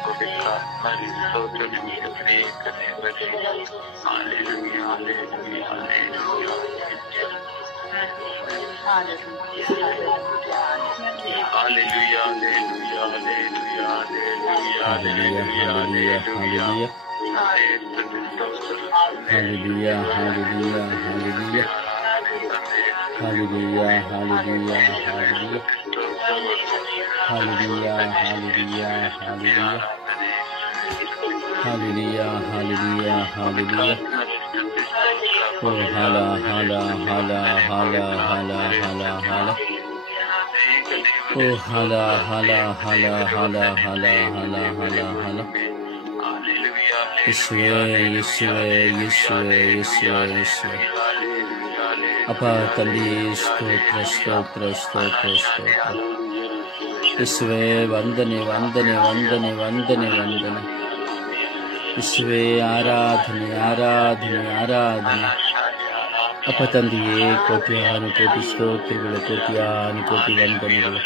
ಪವಿತ್ರಾತ್ಮರೇ ಸ್ತೋತ್ರ, ನಿಮಗೆ ಪ್ರಿಯಕ ದೇವರೇ. Hallelujah, hallelujah, hallelujah, hallelujah, hallelujah, hallelujah, hallelujah, Hallelujah, hallelujah, hallelujah. Hallelujah, hallelujah, hallelujah. Hallelujah, hallelujah, hallelujah. Hallelujah, hallelujah, hallelujah. Oh, hala, hala, hala, hala, hala, hala, hala. Oh, hala, hala, hala, hala, hala, hala, hala, hala. ಯೇಸುವೇ, ಯೇಸುವೇ, ಯೇಸುವೇ, ಯೇಸುವೇ, ಯೇಸುವೇ. ಅಪ್ಪ ತಂದೆ, ಸ್ತೋತ್ರ, ಸ್ತೋತ್ರ, ಸ್ತೋತ್ರ, ಸ್ತೋತ್ರ. ಯೇಸುವೇ, ವಂದನೆ, ವಂದನೆ, ವಂದನೆ, ವಂದನೆ, ವಂದನೆ. ಯೇಸುವೇ, ಆರಾಧನೆ, ಆರಾಧನೆ, ಆರಾಧನೆ. ಅಪ್ಪ ತಂದೆಯೇ, ಕೋಟ್ಯಾನು ಕೋಟಿ ಸ್ತೋತ್ರಗಳು, ಕೋಟ್ಯಾನು ಕೋಟಿ ವಂದನೆಗಳು.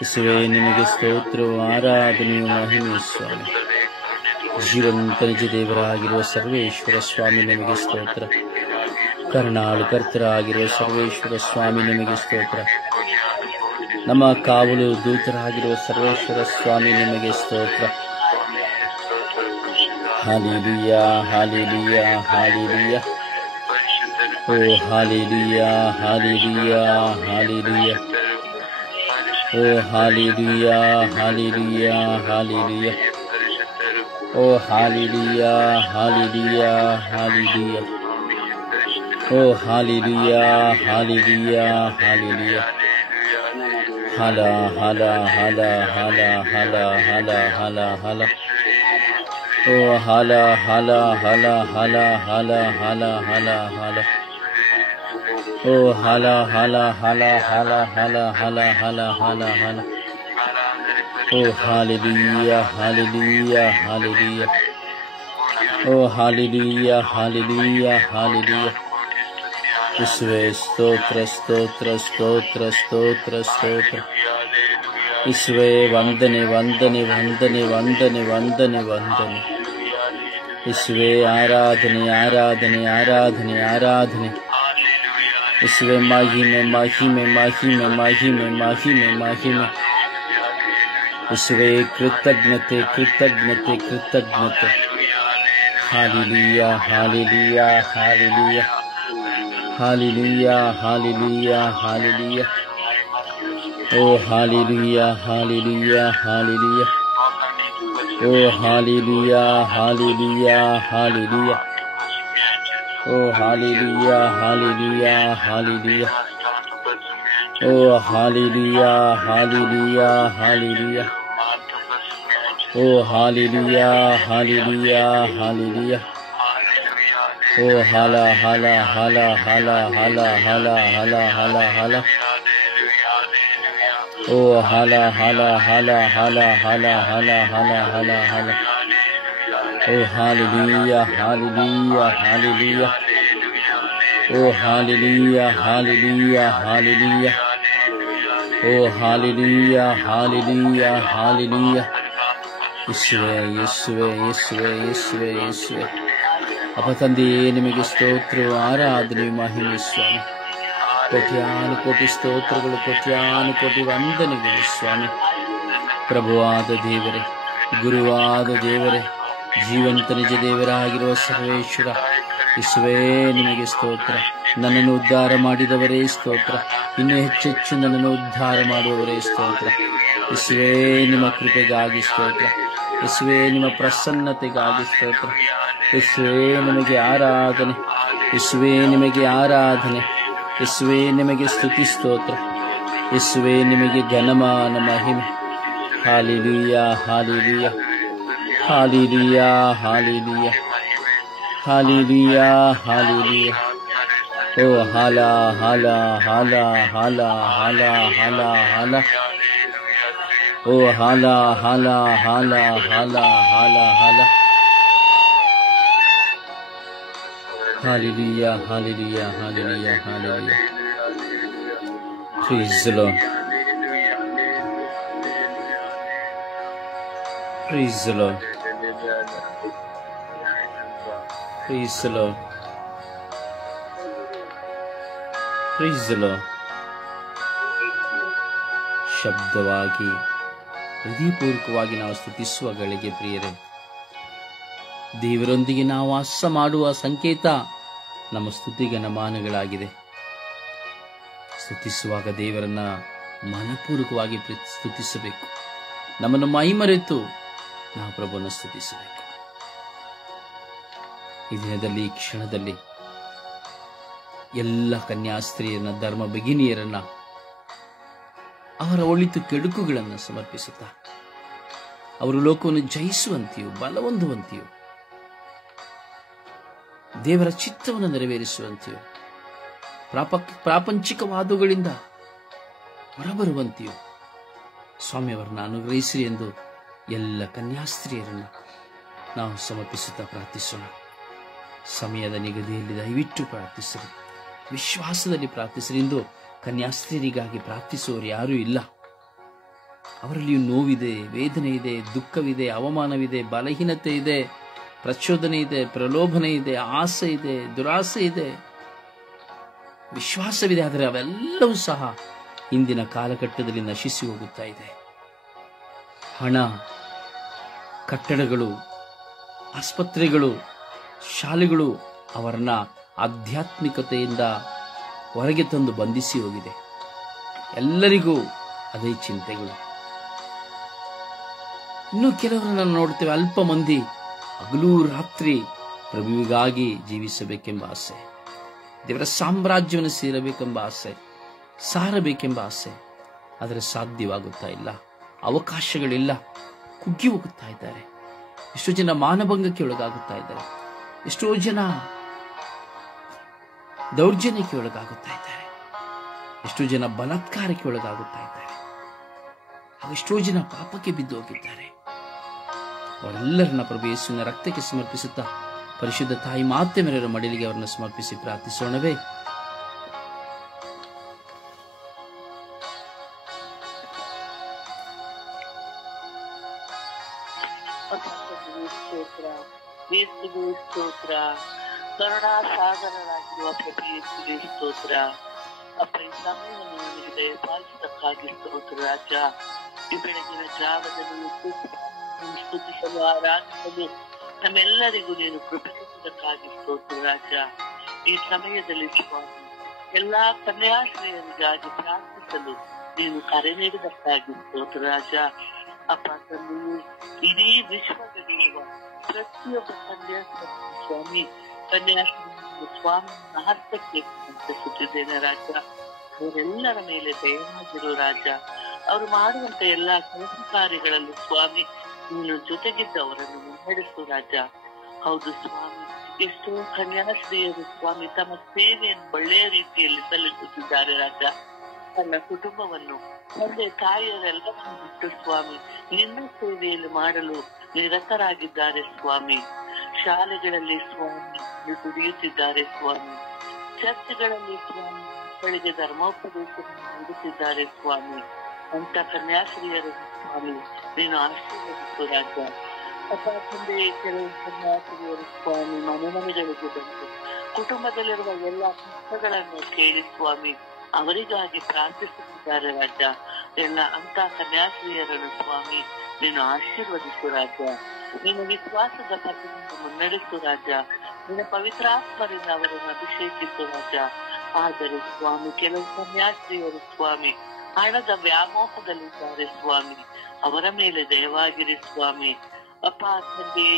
ಯೇಸುವೇ, ನಿಮಗೆ ಸ್ತೋತ್ರವು, ಆರಾಧನೆಯು, ಮಹಿಮೆ ಸ್ವಾಮಿ. ಜೀವಂತ ನಿಜ ದೇವರಾಗಿರುವ ಸರ್ವೇಶ್ವರ ಸ್ವಾಮಿ ನಿಮಗೆ ಸ್ತೋತ್ರ. ಕರುಣಾಳು ಕರ್ತರಾಗಿರುವ ಸರ್ವೇಶ್ವರ ಸ್ವಾಮಿ ನಿಮಗೆ ಸ್ತೋತ್ರ. ನಮ್ಮ ಕಾವಲು ದೂತರಾಗಿರುವ ಸರ್ವೇಶ್ವರ ಸ್ವಾಮಿ ನಿಮಗೆ ಸ್ತೋತ್ರ. Hallelujah, hallelujah, hallelujah. ಓ ಹಾಲೆಲೂಯಾ, ಹಾಲೆಲೂಯಾ, ಹಾಲೆಲೂಯಾ. ಓ ಹಾಲೆಲೂಯಾ, ಹಾಲೆಲೂಯಾ, ಹಾಲೆಲೂಯಾ. ಓ ಹಾಲೆಲೂಯಾ, ಹಾಲೆಲೂಯಾ, ಹಾಲೆಲೂಯಾ. ಓ ಹಾಲೆಲೂಯಾ, ಹಾಲೆಲೂಯಾ, ಹಾಲೆಲೂಯಾ. ಹಲ ಹಲ ಹಲ ಹಲ ಹಲ ಹಲ ಹಲ ಹಲ. ಓ ಹಲ ಹಲ ಹಲ ಹಲ ಹಲ ಹಲ ಹಲ ಹಲ. ಓ ಹಲ ಹಲ ಹಲ ಹಲ ಹಲ ಹಲ ಹಲ ಹಲ ಹಲ. ಓ ಹಾಲೆಲೂಯಾ, ಹಾಲೆಲೂಯಾ, ಹಾಲೆಲೂಯಾ. ಓ ಹಾಲೆಲೂಯಾ, ಹಾಲೆಲೂಯಾ, ಹಾಲೆಲೂಯಾ. ಯೇಸುವೇ, ಸ್ತೋತ್ರ, ಸ್ತೋತ್ರ, ಸ್ತೋತ್ರ, ಸ್ತೋತ್ರ, ಸ್ತೋತ್ರ. ಯೇಸುವೇ, ವಂದನೆ, ವಂದನೆ, ವಂದನೆ, ವಂದನೆ, ವಂದನೆ, ವಂದನೆ. ಯೇಸುವೇ, ಆರಾಧನೆ, ಆರಾಧನೆ, ಆರಾಧನೆ, ಆರಾಧನೆ. ಯೇಸುವೇ, ಮಹಿಮೆ, ಮಹಿಮೆ, ಮಹಿಮೆ, ಮಹಿಮೆ, ಮಹಿಮೆ, ಮಹಿಮೆ. ಯೇಸುವೇ ಕೃತಜ್ಞತೆ ಕೃತಜ್ಞತೆ ಕೃತಜ್ಞತೆ. Hallelujah hallelujah hallelujah hallelujah hallelujah hallelujah. ಓ ಹಾಲೆಲೂಯಾ ಹಾಲೆಲೂಯಾ ಹಾಲೆಲೂಯಾ. ಓ ಹಾಲೆಲೂಯಾ ಹಾಲೆಲೂಯಾ ಹಾಲೆಲೂಯಾ. ಓ ಹಾಲೆಲೂಯಾ ಹಾಲೆಲೂಯಾ ಹಾಲೆಲೂಯಾ. ಓ ಹಾಲೆಲೂಯಾ ಹಾಲೆಲೂಯಾ ಹಾಲೆಲೂಯಾ. ಓ ಹಾಲೆಲೂಯಾ ಹಾಲೆಲೂಯಾ ಹಾಲೆಲೂಯಾ. ಓ ಹಾಲ ಹಾಲ ಹಾಲ ಹಾಲ ಹಾಲ ಹಾಲ ಹಾಲ ಹಾಲ ಹಾಲ. ಓ ಹಾಲ ಹಾಲ ಹಾಲ ಹಾಲ ಹಾಲ ಹಾಲ ಹಾಲ ಹಾಲ ಹಾಲ. ಓ ಹಾಲೆಲೂಯಾ ಹಾಲೆಲೂಯಾ ಹಾಲೆಲೂಯಾ. ಓ ಹಾಲೆಲೂಯಾ ಹಾಲೆಲೂಯಾ ಹಾಲೆಲೂಯಾ. ಓ ಹಾಲೆಲೂಯಾ ಹಾಲೆಲೂಯಾ ಹಾಲೆಲೂಯಾ. ಯೇಸುವೇ ಯೇಸುವೇ ಯೇಸುವೇ ಯೇಸುವೇ ಯೇಸುವೇ. ಅಪ್ಪ ತಂದೆಯೇ, ನಿಮಗೆ ಸ್ತೋತ್ರವು ಆರಾಧನೆ ಮಹಿಮೆ ಸ್ವಾಮಿ. ಕೋಟ್ಯಾನು ಕೋಟಿ ಸ್ತೋತ್ರಗಳು, ಕೋಟ್ಯಾನು ಕೋಟಿ ವಂದನೆಗಳು ಸ್ವಾಮಿ. ಪ್ರಭುವಾದ ದೇವರೇ, ಗುರುವಾದ ದೇವರೇ, ಜೀವಂತ ನಿಜ ದೇವರಾಗಿರುವ ಸರ್ವೇಶ್ವರ ಯೇಸುವೇ, ನಿಮಗೆ ಸ್ತೋತ್ರ. ನನ್ನನ್ನು ಉದ್ಧಾರ ಮಾಡಿದವರೇ ಸ್ತೋತ್ರ. ಇನ್ನೂ ಹೆಚ್ಚೆಚ್ಚು ನನ್ನನ್ನು ಉದ್ಧಾರ ಮಾಡುವವರೇ ಸ್ತೋತ್ರ. ಯೇಸುವೇ, ನಿಮ್ಮ ಕೃಪೆಗಾಗಿ ಸ್ತೋತ್ರ. ಯೇಸುವೇ, ನಿಮ್ಮ ಪ್ರಸನ್ನತೆಗಾಗಿ ಸ್ತೋತ್ರ. ಯೇಸುವೇ, ನಿಮಗೆ ಆರಾಧನೆ. ಯೇಸುವೇ, ನಿಮಗೆ ಆರಾಧನೆ. ಯೇಸುವೇ, ನಿಮಗೆ ಸ್ತುತಿ ಸ್ತೋತ್ರ. ಯೇಸುವೇ, ನಿಮಗೆ ಘನಮಾನ ಮಹಿಮೆ. Hallelujah hallelujah hallelujah hallelujah hallelujah hallelujah. ಓ ಹಾಲ ಹಾಲ ಹಾಲ ಹಾಲ ಹಾಲ ಹಾಲ ಹಾಲ. ಓ ಹಾಲ ಹಾಲ ಹಾಲ ಹಾಲ ಹಾಲ ಹಾಲ. Hallelujah hallelujah hallelujah hallelujah. Praise the Lord. Praise the Lord. Praise the Lord. Praise the Lord. ಶಬ್ದವಾಗಿ ಹೃದಯಪೂರ್ವಕವಾಗಿ ನಾವು ಸ್ತುತಿಸುವ ಗಳಿಗೆ ಪ್ರಿಯರೇ, ದೇವರೊಂದಿಗೆ ನಾವು ವಾಸ ಮಾಡುವ ಸಂಕೇತ ನಮ್ಮ ಸ್ತುತಿಗನಮಾನಗಳಾಗಿದೆ. ಸ್ತುತಿಸುವಾಗ ದೇವರನ್ನ ಮನಪೂರ್ವಕವಾಗಿ ಸ್ತುತಿಸಬೇಕು. ನಮ್ಮನ್ನು ಮೈಮರೆತು ನಾವು ಪ್ರಭುವನ್ನು ಸ್ತುತಿಸಬೇಕು. ಈ ದಿನದಲ್ಲಿ, ಈ ಕ್ಷಣದಲ್ಲಿ ಎಲ್ಲ ಕನ್ಯಾಸ್ತ್ರೀಯರನ್ನ, ಧರ್ಮ ಭಗಿನಿಯರನ್ನ, ಅವರ ಒಳಿತು ಕೆಡುಕುಗಳನ್ನು ಸಮರ್ಪಿಸುತ್ತಾ ಅವರು ಲೋಕವನ್ನು ಜಯಿಸುವಂತೆಯೂ ಬಲವೊಂದುವಂತೆಯೂ ದೇವರ ಚಿತ್ತವನ್ನು ನೆರವೇರಿಸುವಂತೆಯೂ ಪ್ರಾಪಂಚಿಕವಾದಗಳಿಂದ ಹೊರಬರುವಂತೆಯೂ ಸ್ವಾಮಿಯವರನ್ನ ಅನುಗ್ರಹಿಸಿರಿ ಎಂದು ಎಲ್ಲ ಕನ್ಯಾಸ್ತ್ರೀಯರನ್ನು ನಾವು ಸಮರ್ಪಿಸುತ್ತಾ ಪ್ರಾರ್ಥಿಸೋಣ. ಸಮಯದ ನಿಗದಿಯಲ್ಲಿ ದಯವಿಟ್ಟು ಪ್ರಾರ್ಥಿಸಿರಿ, ವಿಶ್ವಾಸದಲ್ಲಿ ಪ್ರಾರ್ಥಿಸಿರಿ. ಎಂದು ಕನ್ಯಾಸ್ತ್ರೀಯರಿಗಾಗಿ ಪ್ರಾರ್ಥಿಸುವವರು ಯಾರೂ ಇಲ್ಲ. ಅವರಲ್ಲಿಯೂ ನೋವಿದೆ, ವೇದನೆ ಇದೆ, ದುಃಖವಿದೆ, ಅವಮಾನವಿದೆ, ಬಲಹೀನತೆ ಇದೆ, ಪ್ರಚೋದನೆ ಇದೆ, ಪ್ರಲೋಭನೆ ಇದೆ, ಆಸೆ ಇದೆ, ದುರಾಸೆ ಇದೆ, ವಿಶ್ವಾಸವಿದೆ. ಆದರೆ ಅವೆಲ್ಲವೂ ಸಹ ಇಂದಿನ ಕಾಲಘಟ್ಟದಲ್ಲಿ ನಶಿಸಿ ಹೋಗುತ್ತಾ ಇದೆ. ಹಣ, ಕಟ್ಟಡಗಳು, ಆಸ್ಪತ್ರೆಗಳು, ಶಾಲೆಗಳು ಅವರನ್ನ ಆಧ್ಯಾತ್ಮಿಕತೆಯಿಂದ ಹೊರಗೆ ತಂದು ಬಂಧಿಸಿ ಹೋಗಿದೆ. ಎಲ್ಲರಿಗೂ ಅದೇ ಚಿಂತೆಗಳು. ಇನ್ನು ಕೆಲವರನ್ನು ನೋಡ್ತೇವೆ, ಅಲ್ಪ ಮಂದಿ ಹಗಲು ರಾತ್ರಿ ಪ್ರಭುವಿಗಾಗಿ ಜೀವಿಸಬೇಕೆಂಬ ಆಸೆ, ದೇವರ ಸಾಮ್ರಾಜ್ಯವನ್ನು ಸೇರಬೇಕೆಂಬ ಆಸೆ, ಸಾರಬೇಕೆಂಬ ಆಸೆ. ಆದರೆ ಸಾಧ್ಯವಾಗುತ್ತಾ ಇಲ್ಲ, ಅವಕಾಶಗಳಿಲ್ಲ, ಕುಗ್ಗಿ ಹೋಗುತ್ತಾ ಇದ್ದಾರೆ. ಎಷ್ಟೋ ಜನ ಮಾನಭಂಗಕ್ಕೆ ಒಳಗಾಗುತ್ತಾ ಇದ್ದಾರೆ. ಎಷ್ಟೋ ಜನ ದೌರ್ಜನ್ಯಕ್ಕೆ ಒಳಗಾಗುತ್ತಾ ಇದ್ದಾರೆ. ಎಷ್ಟೋ ಜನ ಬಲಾತ್ಕಾರಕ್ಕೆ ಒಳಗಾಗುತ್ತಾ ಇದ್ದಾರೆ. ಎಷ್ಟೋ ಜನ ಪಾಪಕ್ಕೆ ಬಿದ್ದು ಹೋಗಿದ್ದಾರೆ. ಅವರೆಲ್ಲರನ್ನ ಪ್ರಭು ಯೇಸುವಿನ ರಕ್ತಕ್ಕೆ ಸಮರ್ಪಿಸುತ್ತಾ ಪರಿಶುದ್ಧ ತಾಯಿ ಮಾತೆ ಮೇರೆಯ ಮಡಿಲಿಗೆ ಅವರನ್ನು ಸಮರ್ಪಿಸಿ ಪ್ರಾರ್ಥಿಸೋಣವೇ. ಸ್ತೋತ್ರ, ಕರುಣಾ ಸಾಗರರಾಗಿರುವ ಪ್ರಭು ಯೇಸುವಿಗೆ ಸ್ತೋತ್ರ. ಅಪ್ಪ, ಈ ಸಮಯವನ್ನು ನನಗೆ ದಯಪಾಲಿಸಕ್ಕಾಗಿ ಸ್ತೋತ್ರ ರಾಜ. ಈ ಬೆಳಗಿನ ಜಾವದಲ್ಲಿ ಸ್ತುತಿಸಲು ಆರಾಧಿಸಲು ನಮ್ಮೆಲ್ಲರಿಗೂ ನೀನು ಕೃಪೆಸುವುದಕ್ಕಾಗಿ ಸ್ತೋತ್ರ ರಾಜ. ಈ ಸಮಯದಲ್ಲಿ ಸ್ವಾಮಿ ಎಲ್ಲಾ ಕನ್ಯಾಶ್ರೀಯರಿಗಾಗಿ ಪ್ರಾರ್ಥಿಸಲು ನೀನು ಕರೆ ನೀಡಿದಕ್ಕಾಗಿ ಸ್ತೋತ್ರ ರಾಜ. ಅಪ್ಪ ತಂದೆಯು ಇಡೀ ವಿಶ್ವದಲ್ಲಿರುವ ಪ್ರತಿಯೊಬ್ಬ ಕನ್ಯಾಶ್ರೀ ಸ್ವಾಮಿ ಕನ್ಯಾಶ್ರೀ ಸ್ವಾಮಿ ಹಸ್ತಕ್ಕೆ ಸಮರ್ಪಿಸುತ್ತಿದ್ದೇನೆ ರಾಜ. ಅವರೆಲ್ಲರ ಮೇಲೆ ದಯವಾಗಿರು ರಾಜ. ಅವರು ಮಾಡುವಂತ ಎಲ್ಲಾ ಕೆಲಸ ಕಾರ್ಯಗಳಲ್ಲಿ ಸ್ವಾಮಿ ನೀನು ಜೊತೆಗಿದ್ದ ಅವರನ್ನು ಮುನ್ನಡೆಸು ರಾಜ. ಹೌದು ಸ್ವಾಮಿ, ಎಷ್ಟೋ ಕನ್ಯಾಶ್ರೀಯರು ಸ್ವಾಮಿ ತಮ್ಮ ಸೇವೆಯನ್ನು ಒಳ್ಳೆಯ ರೀತಿಯಲ್ಲಿ ಸಲ್ಲಿಸುತ್ತಿದ್ದಾರೆ ರಾಜ. ತನ್ನ ಕುಟುಂಬವನ್ನು ತಂದೆ ತಾಯಿಯರೆಲ್ಲವನ್ನು ಬಿಟ್ಟು ಸ್ವಾಮಿ ನಿನ್ನ ಸೇವೆಯಲ್ಲಿ ಮಾಡಲು ನಿರತರಾಗಿದ್ದಾರೆ ಸ್ವಾಮಿ. ಶಾಲೆಗಳಲ್ಲಿ ಸ್ವಾಮಿ ದುಡಿಯುತ್ತಿದ್ದಾರೆ ಸ್ವಾಮಿ. ಚರ್ಚ್ಗಳಲ್ಲಿ ಸ್ವಾಮಿ ಮಕ್ಕಳಿಗೆ ಧರ್ಮೋಪದೇಶವನ್ನು ನೀಡುತ್ತಿದ್ದಾರೆ ಸ್ವಾಮಿ. ಅಂತ ಕನ್ಯಾಶ್ರೀಯರು ಸ್ವಾಮಿ ನೀನು ಆಶೀರ್ವದಿಸು ರಾಜ. ಅಪ್ಪ ತಂದೆ ಕೆಲವು ಕನ್ಯಾಶ್ರೀಯರು ಸ್ವಾಮಿ ಮನೆಗಳಿಗೆ ಬಂದು ಕುಟುಂಬದಲ್ಲಿರುವ ಎಲ್ಲಾ ಕಷ್ಟಗಳನ್ನು ಕೇಳಿ ಸ್ವಾಮಿ ಅವರಿಗಾಗಿ ಪ್ರಾರ್ಥಿಸುತ್ತಿದ್ದಾರೆ ರಾಜ. ಎಲ್ಲ ಅಂತ ಕನ್ಯಾಶ್ರೀಯರನ್ನು ಸ್ವಾಮಿ ನೀನು ಆಶೀರ್ವದಿಸು ರಾಜ. ನಿನ್ನ ವಿಶ್ವಾಸದ ಪಥದಿಂದ ಮುನ್ನಡೆಸು ರಾಜ. ನಿನ್ನ ಪವಿತ್ರಾತ್ಮರಿಂದ ಅವರನ್ನು ಅಭಿಷೇಕಿಸು ರಾಜ. ಆದರೆ ಸ್ವಾಮಿ ಕೆಲವು ಕನ್ಯಾಶ್ರೀಯರು ಸ್ವಾಮಿ ಹಣದ ವ್ಯಾಮೋಹದಲ್ಲಿದ್ದಾರೆ ಸ್ವಾಮಿ. ಅವರ ಮೇಲೆ ದಯವಾಗಿರಿ ಸ್ವಾಮಿ. ಅಪ್ಪ ತಂದೆ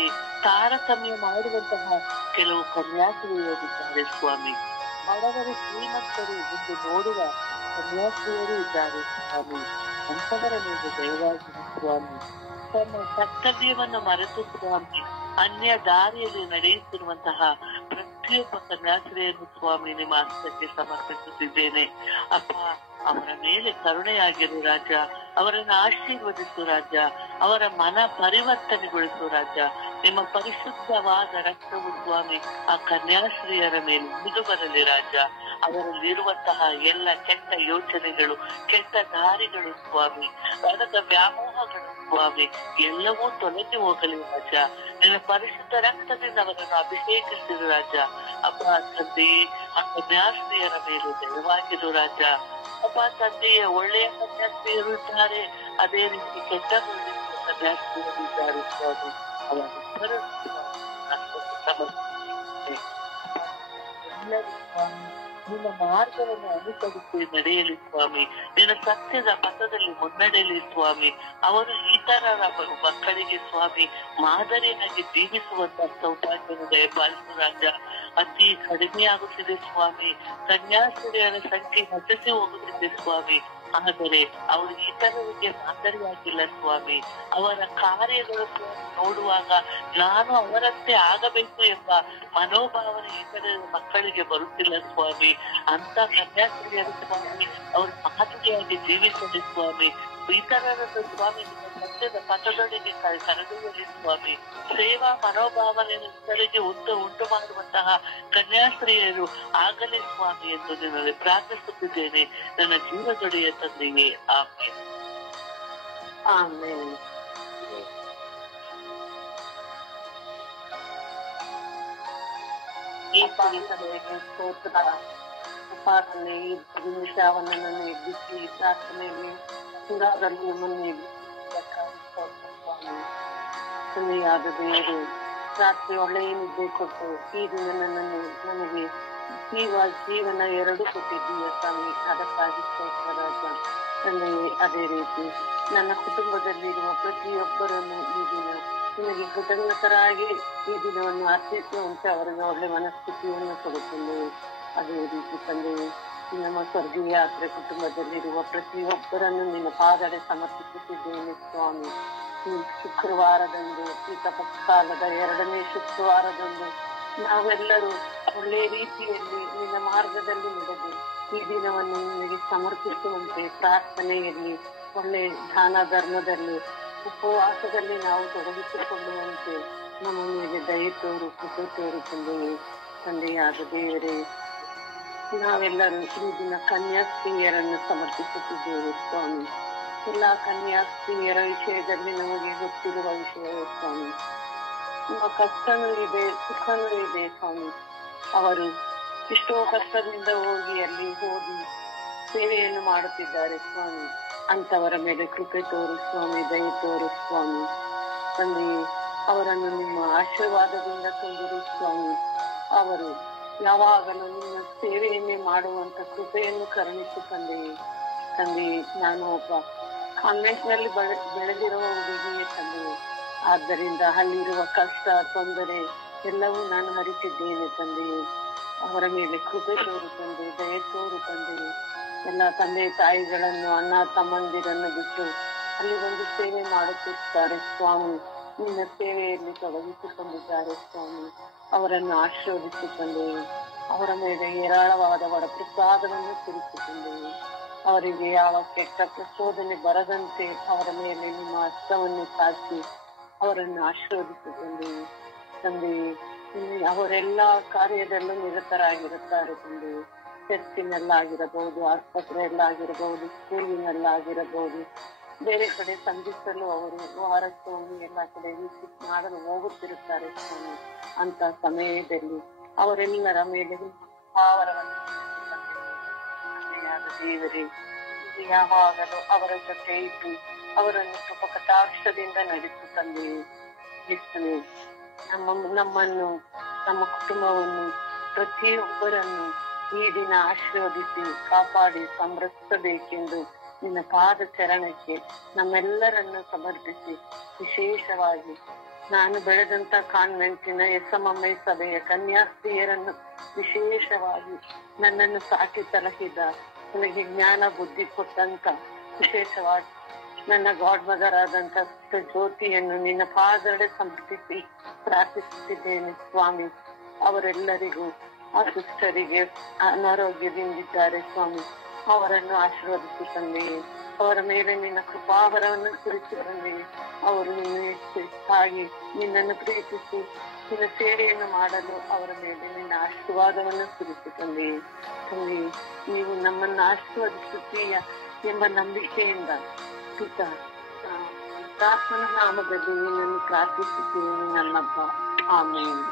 ತಾರತಮ್ಯ ಮಾಡುವಂತಹ ಕೆಲವು ಕನ್ಯಾಶ್ರೀಯರಿದ್ದಾರೆ ಸ್ವಾಮಿ. ಬಡವರು ಶ್ರೀಮಂತರು ಎಂದು ನೋಡುವ ಕನ್ಯಾಶ್ರೀಯರು ಇದ್ದಾರೆ ಸ್ವಾಮಿ. ಅಂತವರ ಮೇಲೆ ದಯವಾಗಿರಿ ಸ್ವಾಮಿ. ತನ್ನ ಕರ್ತವ್ಯವನ್ನು ಮರೆತು ಸ್ವಾಮಿ ಅನ್ಯ ದಾರಿಯಲ್ಲಿ ನಡೆಯುತ್ತಿರುವಂತಹ ಪ್ರತಿಯೊಬ್ಬ ಕನ್ಯಾಶ್ರೀಯನ್ನು ಸ್ವಾಮಿ ನಿಮ್ಮ ಹಸ್ತಕ್ಕೆ ಸಮರ್ಪಿಸುತ್ತಿದ್ದೇನೆ. ಅಪ್ಪ ಅವರ ಮೇಲೆ ಕರುಣೆಯಾಗಿರು ರಾಜ. ಅವರನ್ನು ಆಶೀರ್ವದಿಸು ರಾಜ. ಅವರ ಮನ ಪರಿವರ್ತನೆಗೊಳಿಸು ರಾಜ. ನಿಮ್ಮ ಪರಿಶುದ್ಧವಾದ ರಕ್ತವು ಸ್ವಾಮಿ ಆ ಕನ್ಯಾಶ್ರೀಯರ ಮೇಲೆ ಮುಗಿದು ಬರಲಿ ರಾಜ. ಅವರಲ್ಲಿರುವಂತಹ ಎಲ್ಲ ಕೆಟ್ಟ ಯೋಚನೆಗಳು, ಕೆಟ್ಟ ದಾರಿಗಳು ಸ್ವಾಮಿ, ಹಣದ ವ್ಯಾಮೋಹಗಳು ಸ್ವಾಮಿ ಎಲ್ಲವೂ ತೊಲಗಿ ಹೋಗಲಿ ರಾಜ. ನಿನ್ನ ಪರಿಶುದ್ಧ ರಕ್ತದಿಂದ ಅವರನ್ನು ಅಭಿಷೇಕಿಸಿರು ರಾಜ. ಅಪ್ಪ ತಂದೆ ಆ ಕನ್ಯಾಶ್ರೀಯರ ಮೇಲೆ ದಯವಾಗಿರು ರಾಜ. ಅಪ್ಪ ತಂದೆಯ ಒಳ್ಳೆಯ ಕನ್ಯಾಶ್ರೀಯರು ಇದ್ದಾರೆ, ಅದೇ ರೀತಿ ಕೆಟ್ಟ ಕನ್ಯಾಶ್ರೀಯರು ಇದ್ದಾರೆ ಸ್ವಾಮಿ. ಅವರಿಬ್ಬರು ನಿನ್ನ ಮಾರ್ಗವನ್ನು ಅನುಸರಿಸಿ ನಡೆಯಲಿ ಸ್ವಾಮಿ. ನಿನ್ನ ಸತ್ಯದ ಪಥದಲ್ಲಿ ಮುನ್ನಡೆಯಲಿ ಸ್ವಾಮಿ. ಅವರು ಇತರರ ಮಕ್ಕಳಿಗೆ ಸ್ವಾಮಿ ಮಾದರಿಯಾಗಿ ಜೀವಿಸುವಂತ ಸೌಭಾಗ್ಯವನ್ನು ದಯಪಾಲಿಸು ರಾಜ. ಅತಿ ಕಡಿಮೆಯಾಗುತ್ತಿದೆ ಸ್ವಾಮಿ. ಕನ್ಯಾಶ್ರೀಯರ ಸಂಖ್ಯೆ ಹೆಚ್ಚಿಸಿ ಹೋಗುತ್ತಿದೆ ಸ್ವಾಮಿ. ಆದರೆ ಅವರು ಇತರರಿಗೆ ಮಾದರಿಯಾಗಿಲ್ಲ ಸ್ವಾಮಿ. ಅವರ ಕಾರ್ಯಗಳು ನೋಡುವಾಗ ನಾನು ಅವರಂತೆ ಆಗಬೇಕು ಎಂಬ ಮನೋಭಾವನೆ ಇತರ ಮಕ್ಕಳಿಗೆ ಬರುತ್ತಿಲ್ಲ ಸ್ವಾಮಿ. ಅಂತ ಕನ್ಯಾಶ್ರೀಯರು ಸ್ವಾಮಿ ಅವರು ಮಾದರಿಯಾಗಿ ಜೀವಿಸಲಿ ಸ್ವಾಮಿ. ಇತರರನ್ನು ಸ್ವಾಮಿ ಸತ್ಯದ ಪಥದೊಳಗೆ ಕರೆದೊಯ್ಯಲಿ ಸ್ವಾಮಿ. ಸೇವಾ ಮನೋಭಾವನೆಯನ್ನು ಇತರಿಗೆ ಉಂಟು ಮಾಡುವಂತಹ ಕನ್ಯಾಶ್ರೀಯರು ಆಗಲಿ ಸ್ವಾಮಿ ಎಂದು ನಿನ್ನಲ್ಲಿ ಪ್ರಾರ್ಥಿಸುತ್ತಿದ್ದೇನೆ ನನ್ನ ಜೀವದೊಡೆಯ ತಂದೆಯೇ. ಆಮೇಲೆ ಆಮೇಲೆ ಈ ಸಮಯಕ್ಕೆ ಸ್ತೋತ್ರ. ಅಪ್ಪಾದಲ್ಲಿ ಈ ನಿಮಿಷವನ್ನು ನನ್ನ ಎಬ್ಬಿಸಿ ಪ್ರಾರ್ಥನೆಯಲ್ಲಿ ಸುಧಾರಲ್ಲಿ ನಮ್ಮನ್ನು ಸುಳ್ಳಿಯಾದ ದೇವರು ರಾತ್ರಿ ಒಳ್ಳೆಯ ನಿದ್ದೆ ಕೊಟ್ಟು ಈ ದಿನ ನನ್ನನ್ನು ನನಗೆ ಜೀವನ ಎರಡು ಕೊಟ್ಟಿದ್ದೀಯ ಸ್ವಾಮಿ. ಅದಕ್ಕಾಗಿ ಸ್ತೋತ್ರ ರಾಜ. ತಂದೆಯೇ ಅದೇ ರೀತಿ ನನ್ನ ಕುಟುಂಬದಲ್ಲಿರುವ ಪ್ರತಿಯೊಬ್ಬರನ್ನು ಈ ದಿನ ನಿಮಗೆ ಕೃತಜ್ಞತರಾಗಿ ಈ ದಿನವನ್ನು ಅರ್ಪಿಸುವಂತೆ ಅವರಿಗೆ ಒಳ್ಳೆ ಮನಸ್ಥಿತಿಯನ್ನು ಕೊಡುತ್ತೇನೆ. ಅದೇ ರೀತಿ ತಂದೆಯೇ ನಮ್ಮ ಸ್ವರ್ಗೀಯ ಯಾತ್ರೆ ಕುಟುಂಬದಲ್ಲಿರುವ ಪ್ರತಿಯೊಬ್ಬರನ್ನು ನಿನ್ನ ಪಾದಡೆ ಸಮರ್ಪಿಸುತ್ತಿದ್ದೇನೆ ಸ್ವಾಮಿ. ಈ ಶುಕ್ರವಾರದಂದು ಈ ತಪಸ್ಕಾಲದ 2ನೇ ಶುಕ್ರವಾರದಂದು ನಾವೆಲ್ಲರೂ ಒಳ್ಳೆಯ ರೀತಿಯಲ್ಲಿ ನಿನ್ನ ಮಾರ್ಗದಲ್ಲಿ ನಡೆದು ಈ ದಿನವನ್ನು ನಿನಗೆ ಸಮರ್ಪಿಸುವಂತೆ ಪ್ರಾರ್ಥನೆಯಲ್ಲಿ, ಒಳ್ಳೆ ದಾನ ಧರ್ಮದಲ್ಲಿ, ಉಪವಾಸದಲ್ಲಿ ನಾವು ತೊಡಗಿಸಿಕೊಳ್ಳುವಂತೆ ನಮ್ಮ ಮೇಲೆ ದಯ ತೋರು, ಕೃಪೆ ತೋರು ತಂದೆಯಾದ ದೇವರೇ. ನಾವೆಲ್ಲರೂ ಈ ದಿನ ಕನ್ಯಾಸ್ತ್ರೀಯರನ್ನು ಸಮರ್ಪಿಸುತ್ತಿದ್ದೇವೆ ಸ್ವಾಮಿ. ಎಲ್ಲಾ ಕನ್ಯಾಸ್ತ್ರೀಯರ ವಿಷಯದಲ್ಲಿ ನಮಗೆ ಗೊತ್ತಿರುವ ವಿಷಯ ಸ್ವಾಮಿ. ನಮ್ಮ ಕಷ್ಟನೂ ಇದೆ, ಸುಖನೂ ಇದೆ ಸ್ವಾಮಿ. ಅವರು ಎಷ್ಟೋ ಕಷ್ಟದಿಂದ ಅಲ್ಲಿ ಹೋಗಿ ಸೇವೆಯನ್ನು ಮಾಡುತ್ತಿದ್ದಾರೆ ಸ್ವಾಮಿ. ಅಂತವರ ಮೇಲೆ ಕೃಪೆ ತೋರು ಸ್ವಾಮಿ, ದಯೆ ತೋರು ಸ್ವಾಮಿ. ತಂದೆ, ಅವರನ್ನು ನಿಮ್ಮ ಆಶೀರ್ವಾದದಿಂದ ತುಂಬಿರು ಸ್ವಾಮಿ. ಅವರು ಯಾವಾಗಲೂ ನಿಮ್ಮ ಸೇವೆಯನ್ನೇ ಮಾಡುವಂತ ಕೃಪೆಯನ್ನು ಕರುಣಿಸಿ ತಂದೆಯೇ. ತಂದೆಯೇ, ನಾನು ಒಬ್ಬ ಕಾನ್ವೆಂಟ್ ನಲ್ಲಿ ಬೆಳೆದಿರುವ ಹುಡುಗಿಯೇ ತಂದೆಯೇ. ಆದ್ದರಿಂದ ಅಲ್ಲಿರುವ ಕಷ್ಟ, ತೊಂದರೆ ಎಲ್ಲವೂ ನಾನು ಅರಿತಿದ್ದೇನೆ ತಂದೆಯೇ. ಅವರ ಮೇಲೆ ಕೃಪೆ ತೋರು ತಂದೆ, ದಯೆ ತೋರು ತಂದೆಯೇ. ಎಲ್ಲ ತಂದೆ ತಾಯಿಗಳನ್ನು, ಅಣ್ಣ ತಮ್ಮಂದಿರನ್ನು ಬಿಟ್ಟು ಅಲ್ಲಿ ಒಂದು ಸೇವೆ ಮಾಡುತ್ತಿದ್ದಾರೆ ಸ್ವಾಮಿ. ನಿನ್ನ ಸೇವೆಯಲ್ಲಿ ತೊಡಗಿಸಿಕೊಂಡಿದ್ದಾರೆ ಸ್ವಾಮಿ. ಅವರನ್ನು ಆಶೀರ್ವದಿಸಿ ತಂದೆಯೇ. ಅವರ ಮೇಲೆ ಹೇರಾಳವಾದ ವರಪ್ರಸಾದವನ್ನು ಸುರಿಸಿ ತಂದೆಯೇ. ಅವರಿಗೆ ಯಾವ ಕೆಟ್ಟ ಪ್ರಚೋದನೆ ಬರದಂತೆ ಅವರ ಮೇಲೆ ನಿಮ್ಮ ಹಸ್ತವನ್ನು ಚಾಚಿ ಅವರನ್ನು ಆಶೀರ್ವದಿಸಿ ತಂದೆಯೇ. ತಂದೆಯೇ, ಅವರೆಲ್ಲ ಕಾರ್ಯದಲ್ಲೂ ನಿರತರಾಗಿರುತ್ತಾರೆ ತಂದೆಯೇ. ಚರ್ಚಿನಲ್ಲಾಗಿರಬಹುದು, ಆಸ್ಪತ್ರೆಯಲ್ಲಾಗಿರಬಹುದು, ಸ್ಕೂಲಿನಲ್ಲಾಗಿರಬಹುದು, ಬೇರೆ ಕಡೆ ಸಂಧಿಸಲು ಅವರು ವಾರಕ್ಕೊಮ್ಮೆ ಎಲ್ಲ ಕಡೆ ವಿಸಿಟ್ ಮಾಡಲು ಹೋಗುತ್ತಿರುತ್ತಾರೆ ಸ್ವಾಮಿ. ಅಂತ ಸಮಯದಲ್ಲಿ ಅವರೆಲ್ಲರ ಮೇಲೆ ದೇವರೇ, ಯಾವಾಗಲೂ ಅವರ ಜೊತೆ ಇದ್ದು ಅವರನ್ನು ಕೃಪ ಕಟಾಕ್ಷದಿಂದ ನಡೆಸು ತಂದೆಯೇ. ನಮ್ಮನ್ನು, ನಮ್ಮ ಕುಟುಂಬವನ್ನು, ಪ್ರತಿಯೊಬ್ಬರನ್ನು ಈ ದಿನ ಆಶೀರ್ವದಿಸಿ ಕಾಪಾಡಿ ಸಂರಕ್ಷಿಸಬೇಕೆಂದು ನಿನ್ನ ಪಾದ ಚರಣಕ್ಕೆ ನಮ್ಮೆಲ್ಲರನ್ನು ಸಮರ್ಪಿಸಿ, ವಿಶೇಷವಾಗಿ ನಾನು ಬೆಳೆದಂತ ಕಾನ್ವೆಂಟಿನ ಎಸ್ಎಂಎಂಐ ಸಭೆಯ ಕನ್ಯಾಸ್ತ್ರೀಯರನ್ನು ವಿಶೇಷವಾಗಿ ನನ್ನನ್ನು ಸಾಕಿ ಸಲಹಿದ, ನನಗೆ ಜ್ಞಾನ ಬುದ್ಧಿ ಕೊಟ್ಟಂತ ವಿಶೇಷವಾಗಿ ನನ್ನ ಗಾಡ್ ಮದರ್ ಆದಂತ ಜ್ಯೋತಿಯನ್ನು ನಿನ್ನ ಪಾದಡೆ ಸಮರ್ಪಿಸಿ ಪ್ರಾರ್ಥಿಸುತ್ತಿದ್ದೇನೆ ಸ್ವಾಮಿ. ಅವರೆಲ್ಲರಿಗೂ, ಆ ಸಿಸ್ಟರಿಗೆ ಅನಾರೋಗ್ಯದಿಂದಿದ್ದಾರೆ ಸ್ವಾಮಿ. ಅವರನ್ನು ಆಶೀರ್ವದಿಸಿ ತಂದೆಯೇ. ಅವರ ಮೇಲೆ ನಿನ್ನ ಕೃಪಾವರವನ್ನು ಸುರಿಸಿ ತಂದೆಯೇ. ಅವರು ನಿನ್ನ ಹೆಚ್ಚಾಗಿ ನಿನ್ನನ್ನು ಪ್ರೀತಿಸಿ ನಿನ್ನ ಸೇವೆಯನ್ನು ಮಾಡಲು ಅವರ ಮೇಲೆ ನಿನ್ನ ಆಶೀರ್ವಾದವನ್ನು ಸುರಿಸಿ ತಂದೆಯೇ. ತಂದೆಯೇ, ನೀವು ನಮ್ಮನ್ನು ಆಶೀರ್ವದಿಸುತ್ತೀಯ ಎಂಬ ನಂಬಿಕೆಯಿಂದ ಪ್ರಾರ್ಥನ ನಾಮದಲ್ಲಿ ನಿನ್ನನ್ನು ಪ್ರಾರ್ಥಿಸುತ್ತೀನಿ ನನ್ನಪ್ಪ. ಆಮೇಲೆ